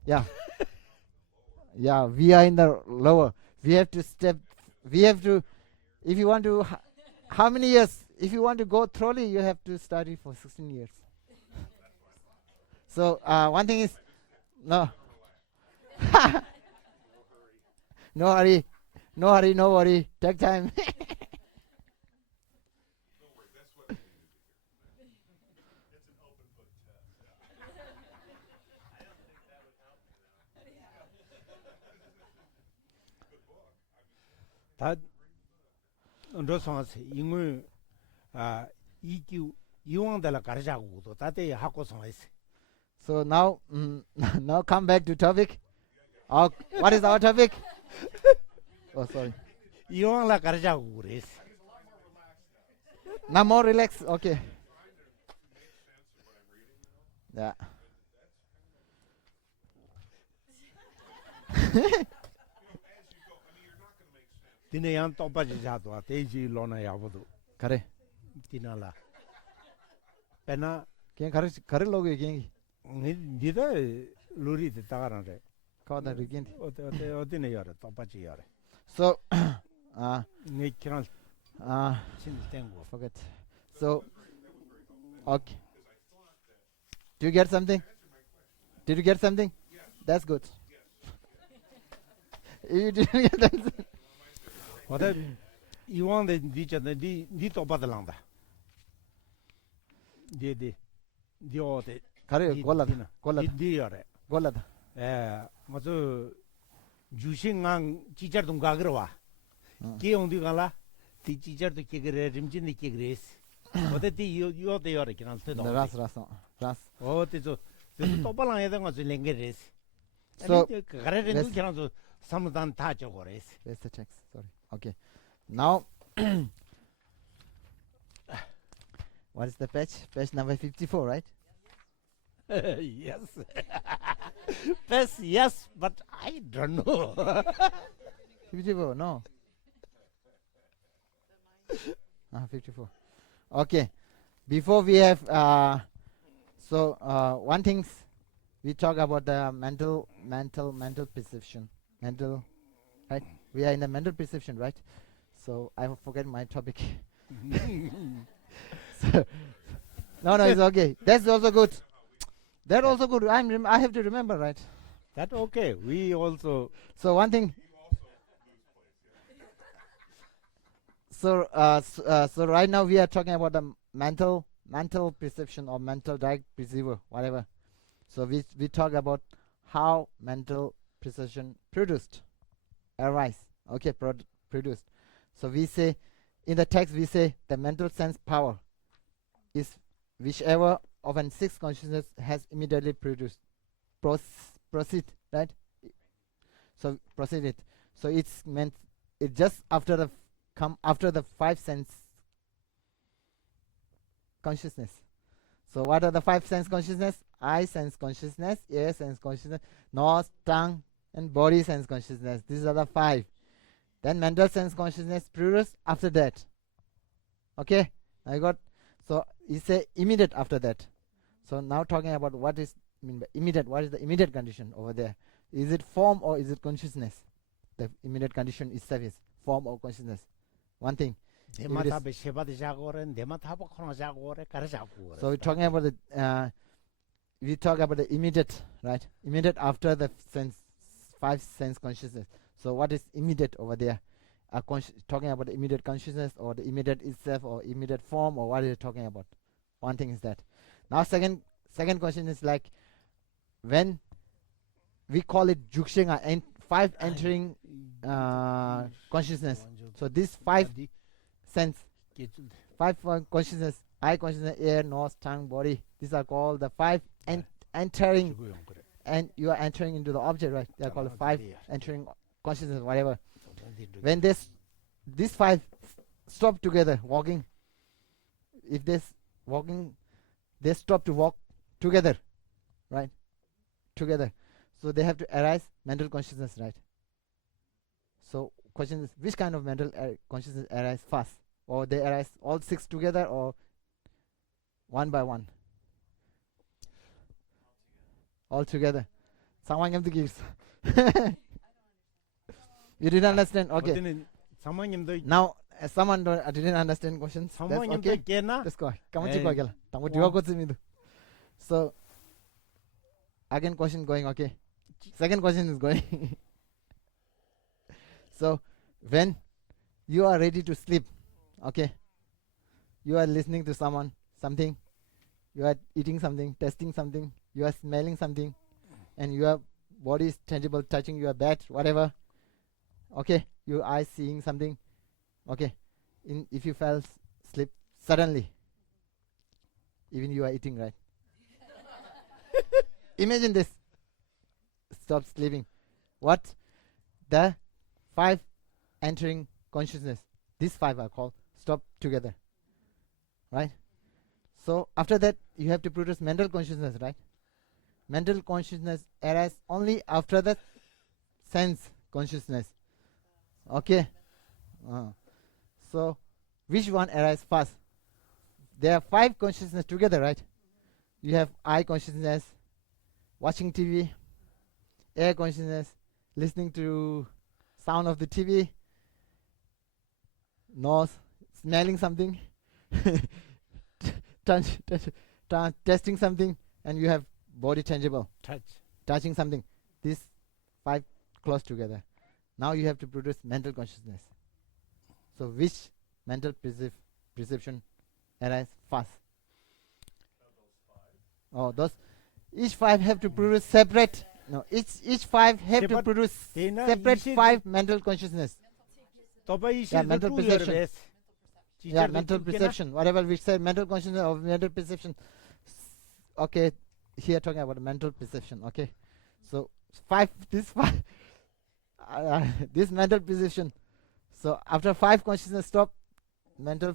yeah we are in the lower. We have to if you want to how many years, if you want to go thoroughly, you have to study for 16 years. So one thing is no no hurry, no worry, take time. Don't worry, that's what we needed to hear. It's an open book test. I don't think that would help Good book. 다 언더성스 인물 이규 이왕달라 가르자고도 다대 학고 성했어. So now now come back to topic. What is our topic? Oh, sorry. 이왕라 가르자고 그랬어. Now more relax. Okay. Yeah. 디네 양 똑바지 자도 대지 로나 야보도 Kare. 디나라. 배나 Kya kare loge kya? 니다 루리 따가라래. Kada rigin. 어디네 여라 똑바지 여라. So 네 키랑 신 땡고. forget. So okay. Do you get something? Did you get something? That's good. You didn't get that. 어디 이왕데 니잖아 니 똑바들랑다. 디디 디오데 Kare golada. 디디여래. Golada. 맞아 주신강 지자동 가그러 와. 기용디 갈라. 디 지자도 기그래 림진디 기그레스. 어디 요데여래 기난 때도. Ras. 어디 저 똑바랑 해던 거 랭게레스. So 가래는 기난도 삼단 다 저거레스. where's the text? Sorry. Okay. Now what is the page? Page number 54, right? Yes. Yes, but I don't know. 54, no. 54. Okay. Before we have one thing we talk about the mental perception. Mental, right? We are in the mental perception, right? So I forget my topic. So, no, it's okay. That's also good. That Yeah. also good. I have to remember, right? That okay. We also So one thing. So right now we are talking about the mental perception or mental direct perceiver, whatever. So we talk about how mental perception arise. Okay, produced. So we say in the text we say the mental sense power is whichever of an sixth consciousness has immediately produced. Proceed, right? So proceed it. So it's meant it just after the come after the five sense consciousness. So what are the five sense consciousness? Eye sense consciousness, ear sense consciousness, nose, tongue, and body sense consciousness. These are the five. Then mental sense consciousness produce after that. Okay, I got. So you say immediate after that. So now talking about what is mean by immediate. What is the immediate condition over there? Is it form or is it consciousness? The immediate condition is service, form or consciousness. One thing. 대마 is- 답에 세바드 자고래 대마 답에 코너 자고래 가르 자고래. So we're talking about the we talk about the immediate, right? Immediate after the five sense consciousness. So what is immediate over there? Talking about the immediate consciousness or the immediate itself or immediate form or what are you talking about? One thing is that. Now second question is like when we call it jukshenga and five entering consciousness. So these five sense, five consciousness, eye consciousness, ear, nose, tongue, body. These are called the five entering, and you are entering into the object, right? They are called five entering consciousness, whatever. When these five stop together walking, if they stop to walk together, right? Together. So they have to arise mental consciousness, right? So question is, which kind of mental consciousness arise fast? Or they arise all six together or one by one? All together. Someone give the gifts. You didn't understand? Okay. 사모님도 Now, someone didn't understand questions. That's 사모님도 okay. 깨나? Let's go. Come on, Hey. So, again question going, okay. Second question is going. So, when you are ready to sleep, okay, you are listening to something, you are eating something, tasting something, you are smelling something, and your body is tangible, touching your bed, whatever, okay, your eyes seeing something, okay, if you fell sleep suddenly, even you are eating, right? Imagine this. Stop sleeping. What? The five entering consciousness. These five are called stop together. Right? So after that you have to produce mental consciousness, right? Mental consciousness arises only after the sense consciousness. Okay? So which one arises first? There are five consciousness together, right? You have eye consciousness, watching TV, ear consciousness, listening to sound of the TV, nose, smelling something, testing something, and you have body tangible, touching something. These five close together. Now you have to produce mental consciousness. So which mental perception arises fast? Oh, those each five have to produce separate. No, each five have to produce separate five mental consciousness. Yeah, mental perception. Yeah, mental perception. Whatever we say, mental consciousness or mental perception. Okay, here talking about mental perception. Okay, so this mental perception. So after five consciousness stop,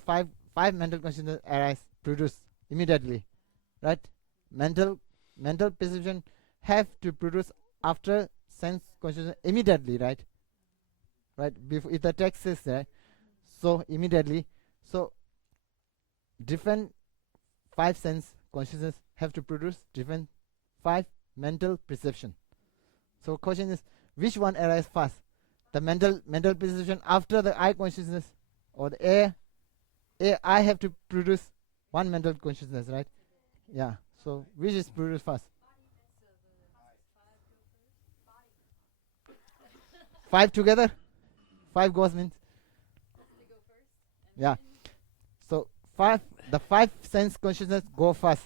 five mental consciousness arise, produce immediately, right? Mental perception have to produce after sense consciousness immediately, right? Right, before if the text says that, so immediately. So different five sense consciousness have to produce different five mental perception. So question is, which one arises first? The mental perception after the eye consciousness or the I have to produce one mental consciousness, right? Yeah. So which is produced first? 5 together? 5 goes means? Yeah. So the 5 sense consciousness go first.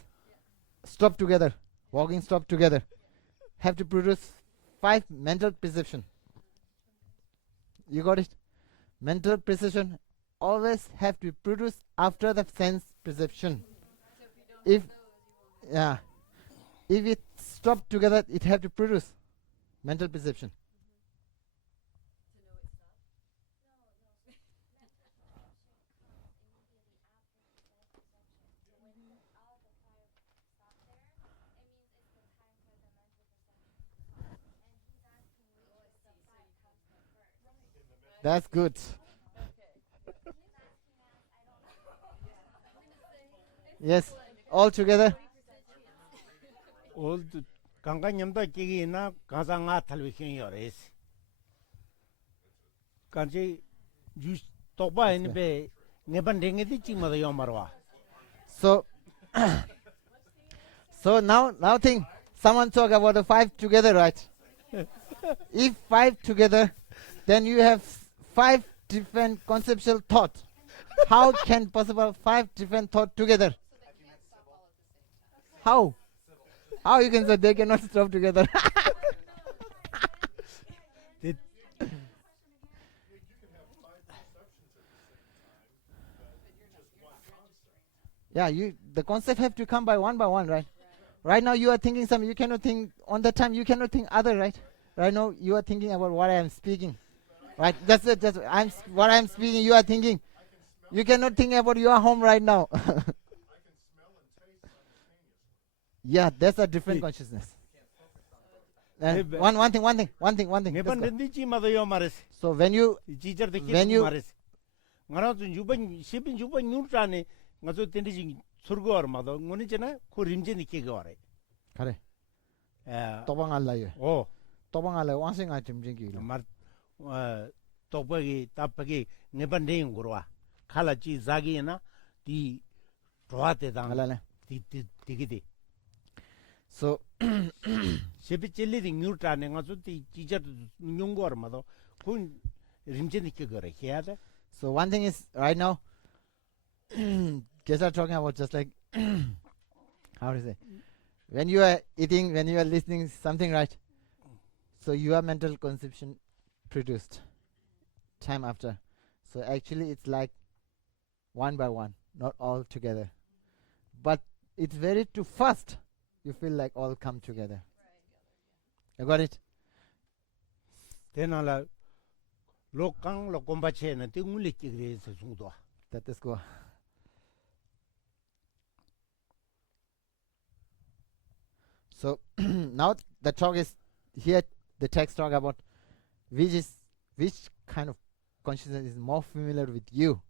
Stop together. Walking stop together. Have to produce 5 mental perception. You got it? Mental perception always have to produce after the sense perception. If if it stop together, it have to produce mental perception. That's good. Yes, all together. 올드 강간염도 끼기나 가상아 탈비킹 요레스 간지 유 똑바에는 배 네번 랭에디 찍마다 요마로와 So so now think. Someone talk about the 5 together, right? If 5 together, then you have 5 different conceptual thought. How can possible 5 different thought together? How? How you can say they cannot stop together? Yeah, the concept have to come by one, right? Right now you are thinking something, you cannot think on the time, you cannot think other, right? Right now you are thinking about what I am speaking. Right? That's it. What I am speaking, you are thinking. You cannot think about your home right now. Yeah, that's a different consciousness. One thing. 네번 Let's go. 랭디 찍마다 요마레스 So when you 지저드 When you- 마레스 nga라도 6번 10번 6번 뉴트라네 ngazo 텐디지 surgor 마도 ngo니잖아 코 림제 니케가 와래 kare 에 tobang alay 오 tobang alay wansing item jingi 말 똑바기 답바기 네번 랭 거와 칼라지 자기나 디 좋아대당 alale. 디기디 So 셰비 젤리디 뉴트라네 ngazo 디 지저드 뉴거 마도 군 림제 니케가 그래 해야돼 so one thing is right now guys are talking about just like how to say when you are eating, when you are listening something, right? So your mental conception produced time after. So actually it's like one by one, not all together. But it's very too fast. You feel like all come together. You got it? 대나라 로깡 로콤바체는 띵물리 끼그레서 중도 That is go. So now the talk is here. The text talk about which kind of consciousness is more familiar with you,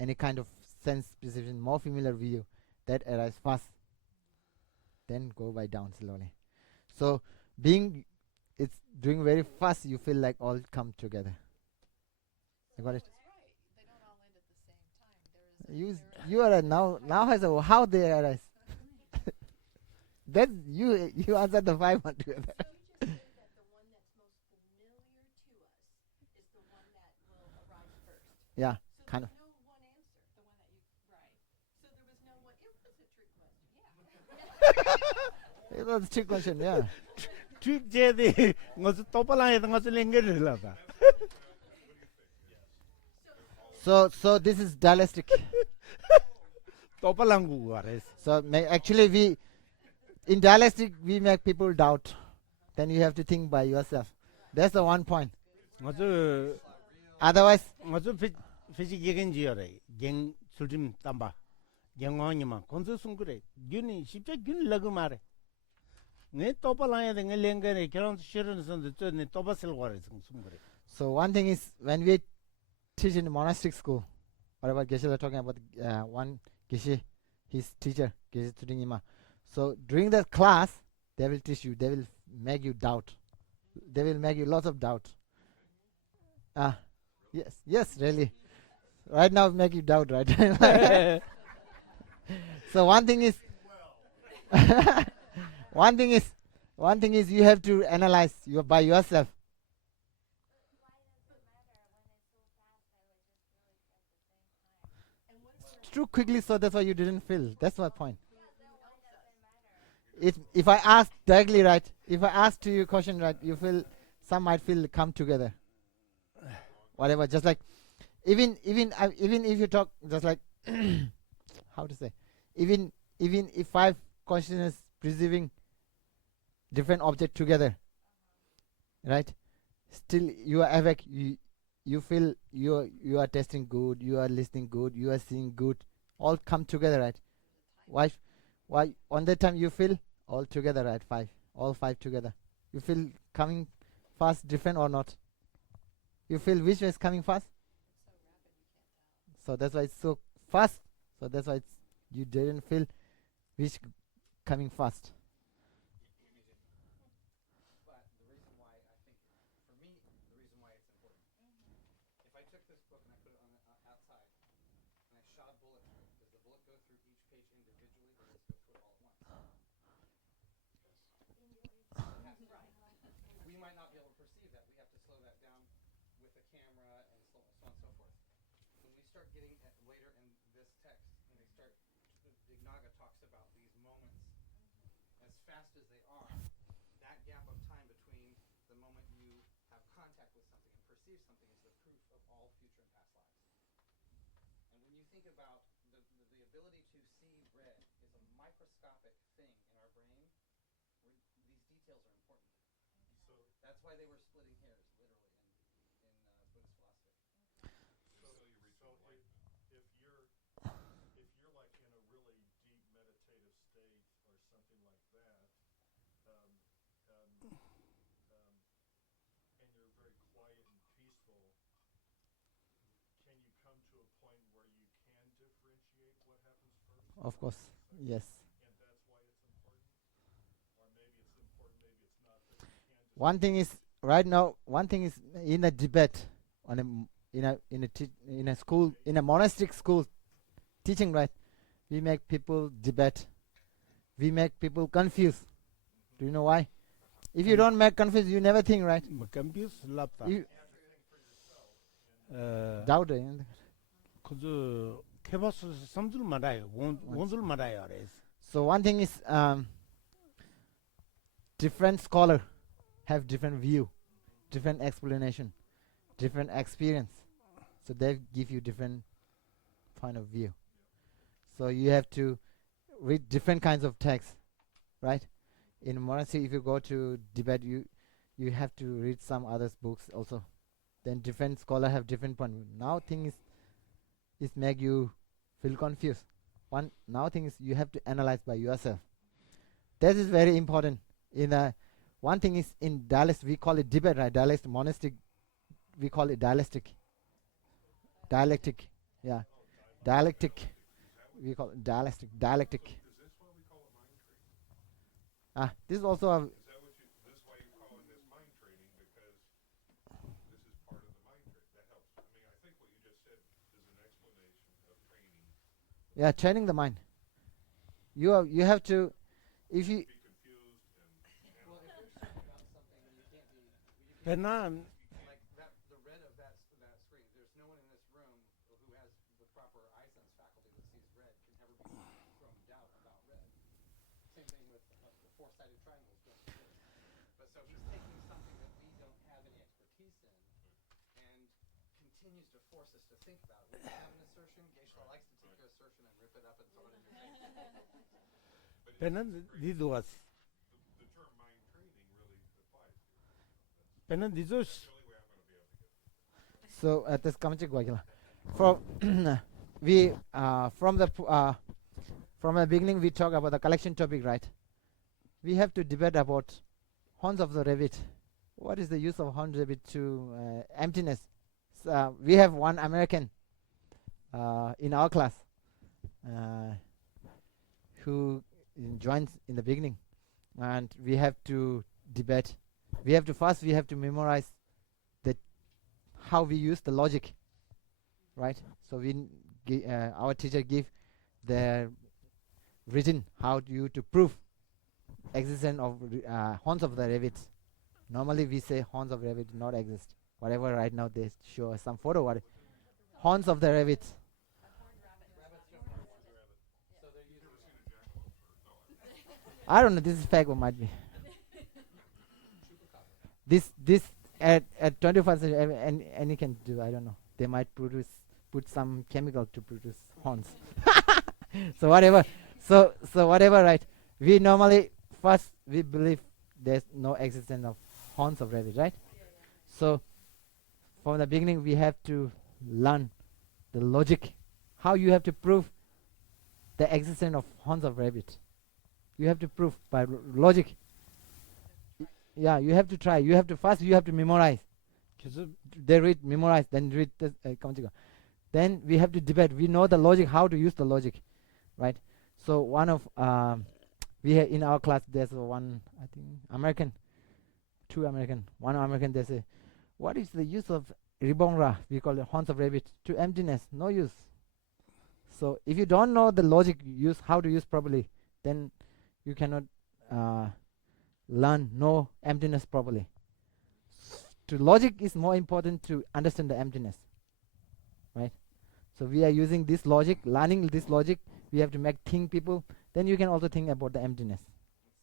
any kind of sense perception more familiar with you, that arises fast. Then go by down slowly. So being it's doing very fast, you feel like all come together. You got it? They don't all end at the same time. There is You are now has a how they arise. Then you answer the 5 one together. so you just say that the one that's most familiar to us is the one that will arise first. Yeah, So kind of. there's no one answer. The one that you right. So there was no one. It was a trick question. Yeah. It was a trick question. Yeah. 튀제디 ngazo 토팔랑에다 ngazo 랭게르라다 So this is dialectic. 토팔랑구 가레스 So actually in dialectic we make people doubt. Then you have to think by yourself. That's the one point. ngazo Otherwise, ngazo 피지 게겐지어레 겐 술림 담바 겐왕이마 건조 숨그레 균이 십자 균 러그 말에 네 토팔랑에다 네 랭게네 결혼 싫은선데 저네 토바슬 거레 숨그레 so one thing is when we teach in monastic school, whatever Geshe are talking about, one Geshe, his teacher, Geshe Tsuringima. So during that class, they will teach you, they will make you doubt. They will make you lots of doubt. Yes, really. Right now, make you doubt, right? So one thing is, one thing is, one thing is, you have to analyze by yourself. Too quickly, so that's why you didn't feel. That's my point. If I ask directly, right? If I ask to you question, right? You feel some might feel come together. Whatever, just like even if you talk just like how to say, even if five consciousness perceiving different object together, right? Still you are awake. You feel you are testing good. You are listening good. You are seeing good. All come together, right? Why why on that time you feel all together, right? All five together. You feel coming fast, different or not? You feel which way is coming fast? So that's why it's so fast. So that's why you didn't feel which coming fast. But the reason why I think, for me, the reason why it's important. If I took this book and I put it on the outside and I shot a bullet through it, does the bullet go through each page individually, or does it go through it all at once? We might not be able to perceive that. We have to slow that down with the camera and so on and so forth. When we start getting at later in this text, and they start, Dignaga talks about these moments as fast as they are. That gap of time between the moment you have contact with something and perceive something is the proof of all future and past lives. And when you think about the ability to see red is a microscopic thing in our brain where these details are important. So, That's why they were splitting hairs, literally, in Buddhist philosophy. if you're like in a really deep meditative state or something like that, um, um, and you're very quiet and peaceful, can you come to a point where you can differentiate what happens first? Of course, yes. And that's why it's important? Or maybe it's important, maybe it's not, but you can just... One thing is right now. One thing is in a debate on in a school, in a monastic school teaching, right? We make people debate. We make people confused. Do you know why? If you don't make confused, you never think, right? confuse lapta You 어 doubt it. 그저 케바스 삼줄 말아요. 원줄 말아요. So one thing is different scholar have different view, different explanation, different experience. So they give you different point of view. So you have to read different kinds of texts, right? In monastery, if you go to debate, you have to read some others books also. Then different scholar have different point. Now thing is make you feel confused. Now thing is you have to analyze by yourself. That is very important. One thing is in dialectic we call it debate, right? Dialectic monastic we call it dialectic. Dialectic, yeah, dialectic. We call it dialectic. Dialectic. Is this why we call it mind training? This is also Is that what this why you're calling this mind training? Because this is part of the mind training. That helps. I mean, I think what you just said is an explanation of training. training the mind. You have to, if you Be confused and Well, if you're certain about something, you can't be. 배나 Like that, the red of that screen. There's no one in this room who has the proper eye sense faculty that sees red can ever be thrown doubt about red. Same thing with the four-sided triangles going like this. But so he's taking something that we don't have any expertise in and continues to force us to think about it. When you have an assertion, Geshe likes to take your assertion and rip it up and throw it in your face. 배는 니도 왔어. the term mind training really applies here. 배는 니도 That's the only way I'm going to be able to get this. so at this kamachik wagila. From we from the beginning we talk about the collection topic, right? We have to debate about horns of the rabbit. What is the use of horns rabbit to emptiness? We have one American in our class who joins in the beginning, and we have to debate. We have to memorize that how we use the logic. right? So our teacher give the reason how you to prove existence of horns of the rabbits. Normally we say horns of rabbit not exist. Whatever right now they show us some photo. What horns of the rabbits? So they're using I don't know. This is fact or might be. This at 21st century any can do. I don't know. They might put some chemical to produce horns. So whatever. So whatever. Right. We normally first we believe there's no existence of horns of rabbit. Right. So from the beginning we have to learn the logic. How you have to prove the existence of horns of rabbit. You have to prove by logic. Yeah, you have to try. You have to memorize. They read, memorize, then read this. Then we have to debate. We know the logic, how to use the logic, right? So one of we have in our class there's one I think American, two American, one American. They say, what is the use of ribongra? We call it horns of rabbit to emptiness. No use. So if you don't know the logic, use how to use properly, then you cannot learn no emptiness properly. To logic is more important to understand the emptiness, right? So we are using this logic, learning this logic. We have to make think people. Then you can also think about the emptiness.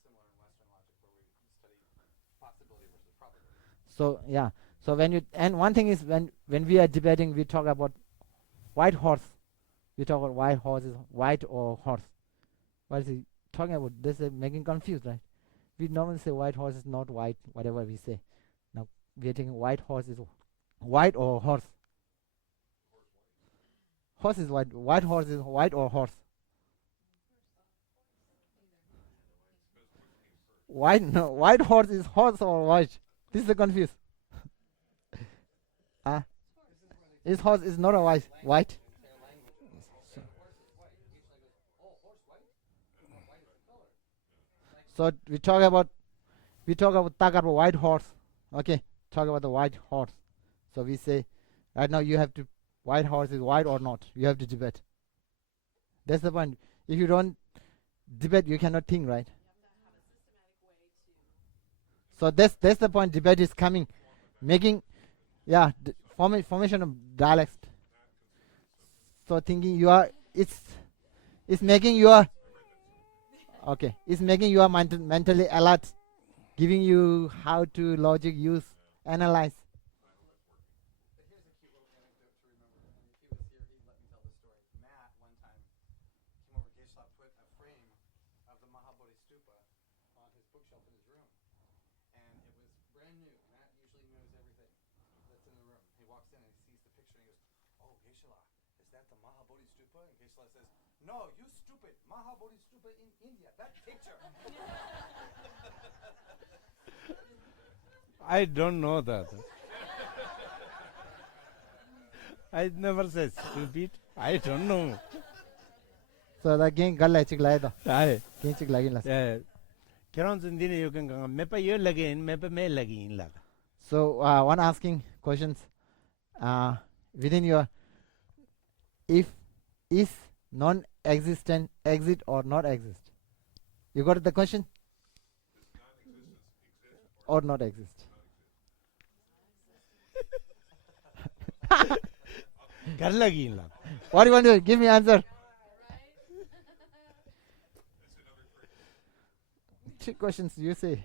similar in Western logic where we study possibility versus probability. So yeah. So when you and one thing is when we are debating, we talk about white horse. We talk about white horse is white or horse. What is he talking about? This is making confused, right? We normally say white horse is not white, whatever we say. Now we are thinking white horse is white or horse. Horse is white. White horse is white or horse. White horse is horse or white. This is the confused. This horse is not a white. White. So we talk about white horse. Okay, talk about the white horse. So we say right now you have to white horse is white or not. You have to debate. That's the point. If you don't debate, you cannot think, right? So that's the point. Debate is coming, making formation of dialects. So thinking it's making you okay. It's making you mentally alert, giving you how to logic use, analyze. But here's a cute little anecdote to remember. And if he was here, he'd let me tell the story. Matt, one time, came over. Geshe-la put a frame of the Mahabodhi Stupa on his bookshelf in his room. And it was brand new. Matt usually knows everything that's in the room. He walks in and he sees the picture and he goes, "Oh, Geshe-la, is that the Mahabodhi Stupa?" And Geshe-la says, "No, you stupid. Mahabodhi Stupa in India. That picture." I don't know that. I never said stupid. I don't know. So the game galla chik lai da. I Game chik lagin la. Kiran Zindini you can go. Mepa you lagin, mepa me lagin lag. So one asking questions within your if is non-existent exist or not exist. You got the question? Or not exist. Kar lagin lag. What do you want to do? Give me answer. Two questions you say.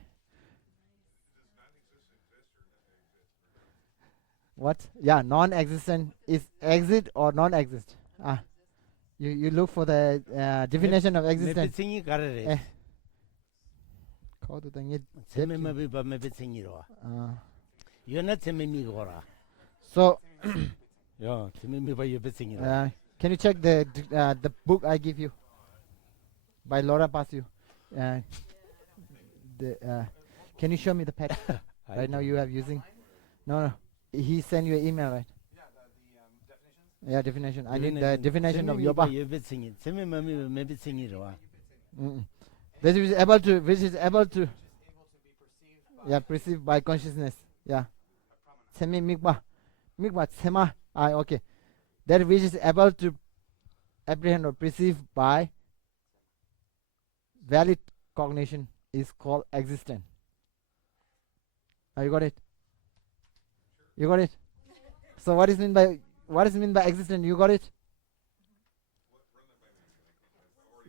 What? Yeah, non-existent is exist or non-exist. You look for the definition of Mepe existence. singi karare. Kau tu tanya Seme mepe ba mepe singi roa. You not seme mi gora. So Yeah, seme me ba you be singi roa. can you check the book I give you by Laura Pasu? Can you show me the page right now you have using? No. He sent you an email, right? Yeah, the definitions. Yeah, definition. I need the definition of yoba. You be singi. Seme mami mepe singi roa. Which is able to Just able to be perceived by perceived by consciousness. Yeah. a prominent. Semi mikba sema. Okay. that which is able to apprehend or perceive by valid cognition is called existent. Now you got it? You got it? So what is mean by existent? You got it?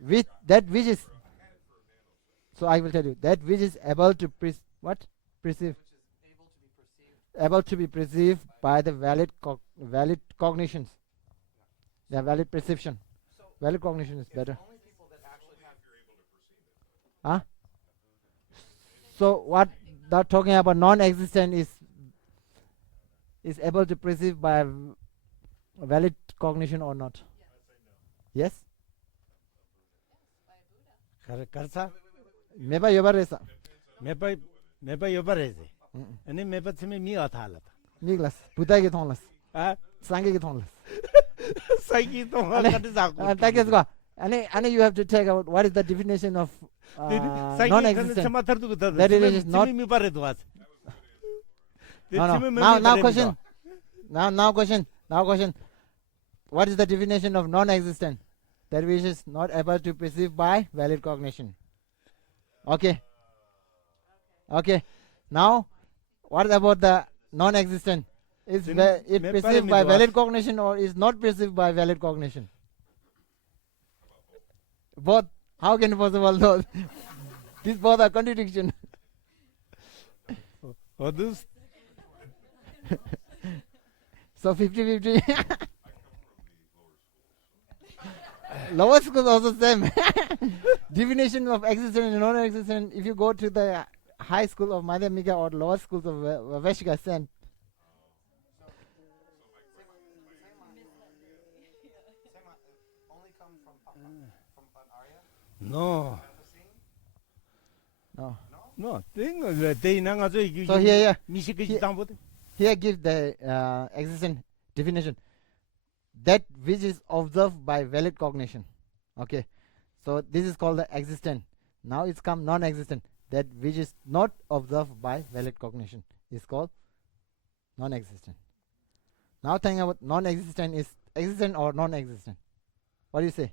With that which is, so I will tell you, that which is able to perceive, which is able to be perceived by the valid cognitions. Yeah, valid perception. So Valid cognition is it's better. only people that actually have Huh? So what they're talking about non-existent is able to perceive by valid cognition or not? Yes? karsa Meba yobaresa. mepa yobarese ani mepa tsime mi athala Niglas. Buddha ke thonlas. ah Sangye ke thonlas. saiki to Ale- kat za Takes go. And you have to take out what is the definition of non-existent. That it is not- mi pare to as No. Now question. Now question. What is the definition of non-existent? That which is not able to perceive by valid cognition. Okay. Now, what about the non-existent? Is Then it me perceived parami by do valid as. cognition or is not perceived by valid cognition? Both. How can it possible though? These both are contradiction. odus So 50-50. Lower school also same. Definition of existent and non-existent. If you go to the high school of Madhyamika or lower schools of Vashika, same. only come from an Arya? no No. no tengo te nanga zo So here mi shi ke Here- tang bote Here give the existent definition. That which is observed by valid cognition. Okay. So this is called the existent. Now it's come non-existent. That which is not observed by valid cognition is called non-existent. Now thinking about non-existent is existent or non-existent. What do you say?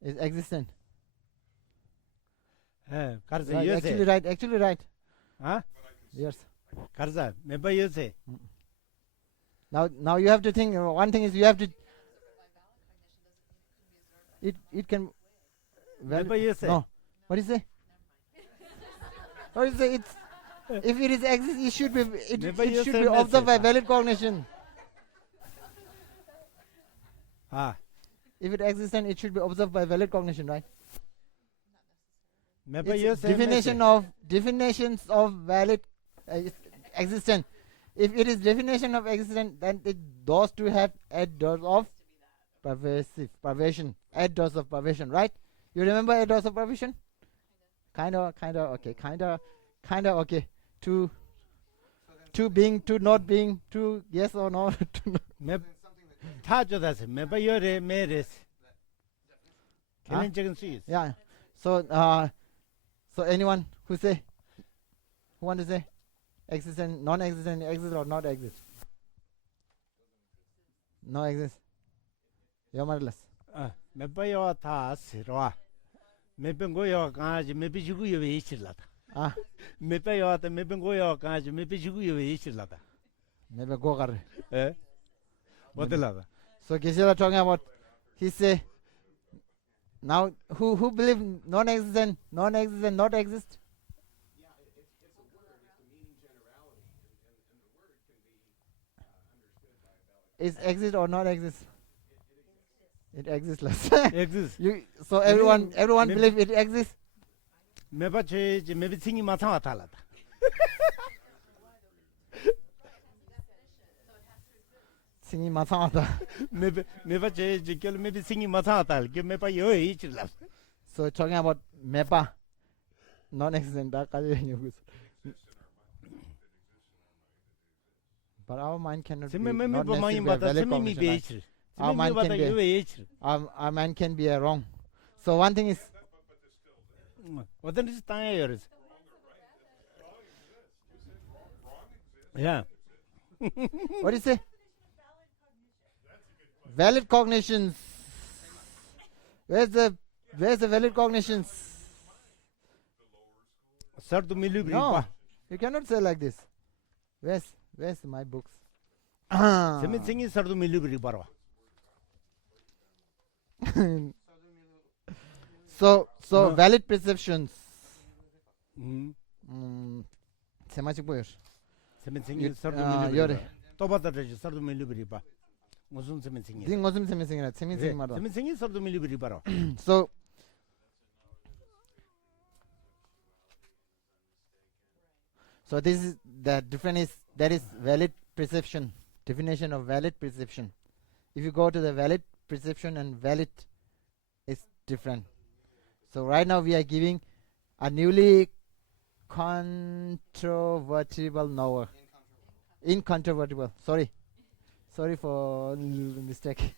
Is existent. karza Right, yose actually right. ha Yes. karza mepa yose Now you have to think. One thing is you have to. It can. mepa yose No. What do you say? What do you say? It's if it is exist, it should be Never it use should a be observed by message. valid cognition. ha If it exists, then it should be observed by valid cognition, right? mepa It's yose definitions of valid existence. If it is definition of existence, then those two have add dose of perversion. Add dose of perversion, right? You remember add dose of perversion? Kinda, okay. Kinda, okay. Two being, two not being, two yes or no. two no. mep tha jo das mepa yore meres kenen chicken suis Yeah. So, so anyone who want to say existent, non-existent, exist or not exist? No exist. You're marvelous. mepa yo tha sirwa mepa go yo ka ji mepa jugu yo yechila Ah, mepa yo ta mepa go yo ka ji mepa jugu yo yechila maybe go kar. bodela So Geshe-la talking about, he say, now who believe non-existent, not exist? Is exist or not exist? It exists less. exist So everyone maybe- believe it exists. mepa che ji mepa singi ma tha ta la Singi mathamata. mepa che ji kel mepa singi ma tha ta ke mepa yo yechila So talking about mepa, non-existent. That but our mind cannot be sime me not mepa ma necessarily yimba a ta valid sime mi cognition, be right? yechir Our sime mi mind ba can ta be- yo yechir Our mind can be wrong. So one thing is odan is ta yores yeah What do you say? Valid cognitions. Where's the valid cognitions? Sir to milu bri No, ba. you cannot say like this. Where's my books? Semen singi sir to milu bri barwa. So No. valid perceptions. 음. 세마치 보여. Semen You- singi sir to ah, milu you're bri. To ba da sir to milu bri ba. 무슨 semen singi. 딩 어슴 세미생이라 세미생 말아. Semen singi sir to milu bri barwa. So this is the difference is that is valid perception. Definition of valid perception. If you go to the valid perception and valid is different. So right now we are giving a newly controvertible knower. Incontrovertible. Sorry for mistake.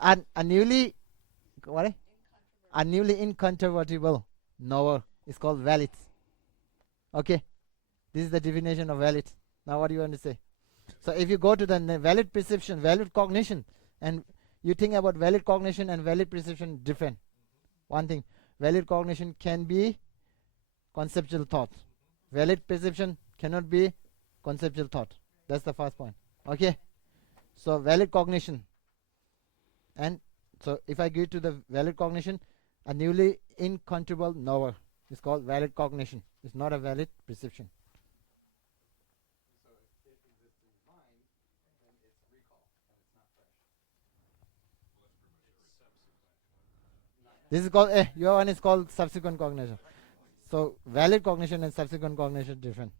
A newly what? A newly incontrovertible knower is called valid. Okay, this is the definition of valid. Now what do you want to say? So if you go to the valid perception, valid cognition, and you think about valid cognition and valid perception different. One thing, valid cognition can be conceptual thought. Valid perception cannot be conceptual thought. That's the first point. Okay, so valid cognition. And so if I go to the valid cognition, a newly incontrovertible knower is called valid cognition. It's not a valid perception. So if it exists in your mind, then it's recall, and it's not fresh. This is called your one is called subsequent cognition. So valid cognition and subsequent cognition are different.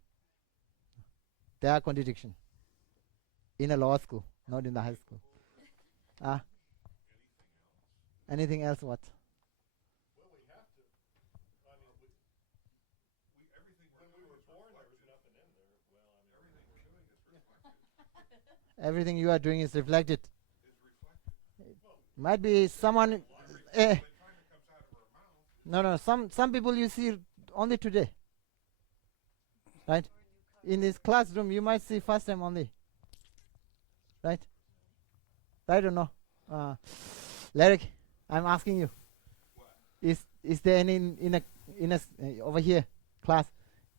They are contradiction. In a law school, not in the high school. Anything else? What? Well, we have to. I mean, we everything when we were born, there was nothing in there. Well, I mean, everything we're doing is reflected. Everything you are doing is reflected. Is reflected. Might be someone. By the time it comes out of our mouth, No. Some people you see only today. Right? In this classroom, you might see first time only. Right? Right or no? Larry, I'm asking you. Is there any in a over here class?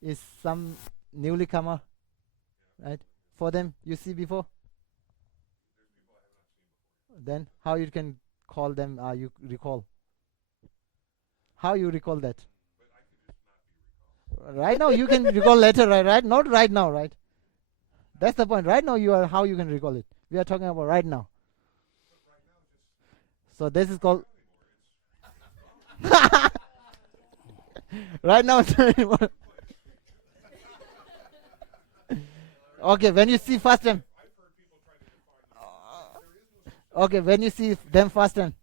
Is some newly comer? Right? For them, you see before. Then how you can call them? You recall. How you recall that? Right now you can recall later, right? Not right now, right? That's the point. Right now you are how you can recall it. We are talking about right now. So this is called right now. Okay, when you see first time. Okay, when you see them first time.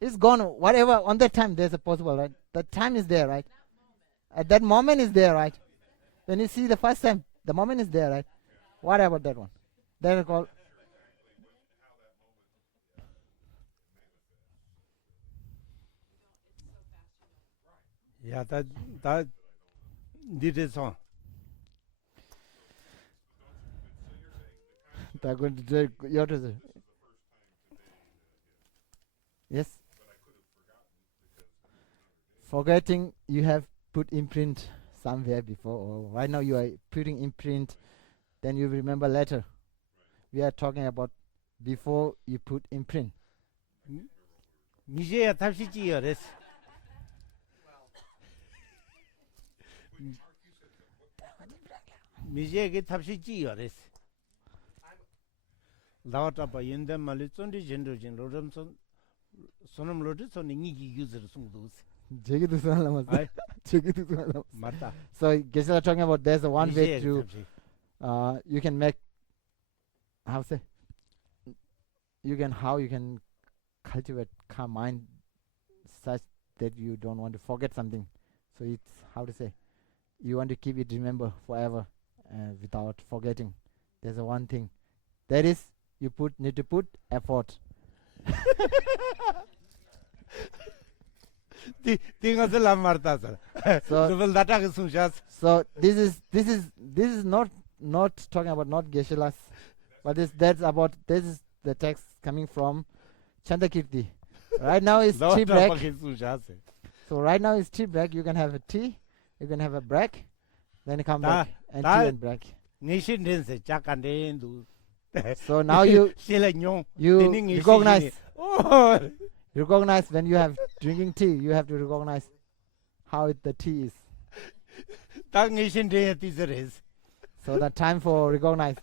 It's gone. Whatever on that time there's a possible, right? The time is there, right? At that moment is there, right? When you see the first time, the moment is there, right? What about that one? That is called. Yeah, that did it on. They're going to do your answer. Yes. Forgetting you have put imprint somewhere before, or right now you are putting imprint, then you remember later. We are talking about before you put imprint. 미제야 탑시지요, 됐어. 미제게 탑시지요, 됐어. 나왔다 봐. 연대 말이 쫀디 젠더진 로점선 손음 로드 손이 니기 유저를 숨도스. 제기도 살라마. 아이, 제기도 살라마. 맞다. So guys are talking about there's a one way 미제게 to 탑시. you can make how say you can cultivate calm mind such that you don't want to forget something. So it's how to say you want to keep it remember forever without forgetting. There's a one thing that is you need to put effort. Tinga se la marta sa. So Level data ke sunshas. so this is not talking about not Geshe-las, but that's about this is the text coming from Chandakirti. Right now it's tea break. So right now it's tea break. You can have a tea, you can have a break, then come back and tea and break. Nation den se chakande ndu. So now you Shela nyong. recognize Oh. recognize when you have drinking tea. You have to recognize how the tea is. Ta nation den teacher is. So the time for recognize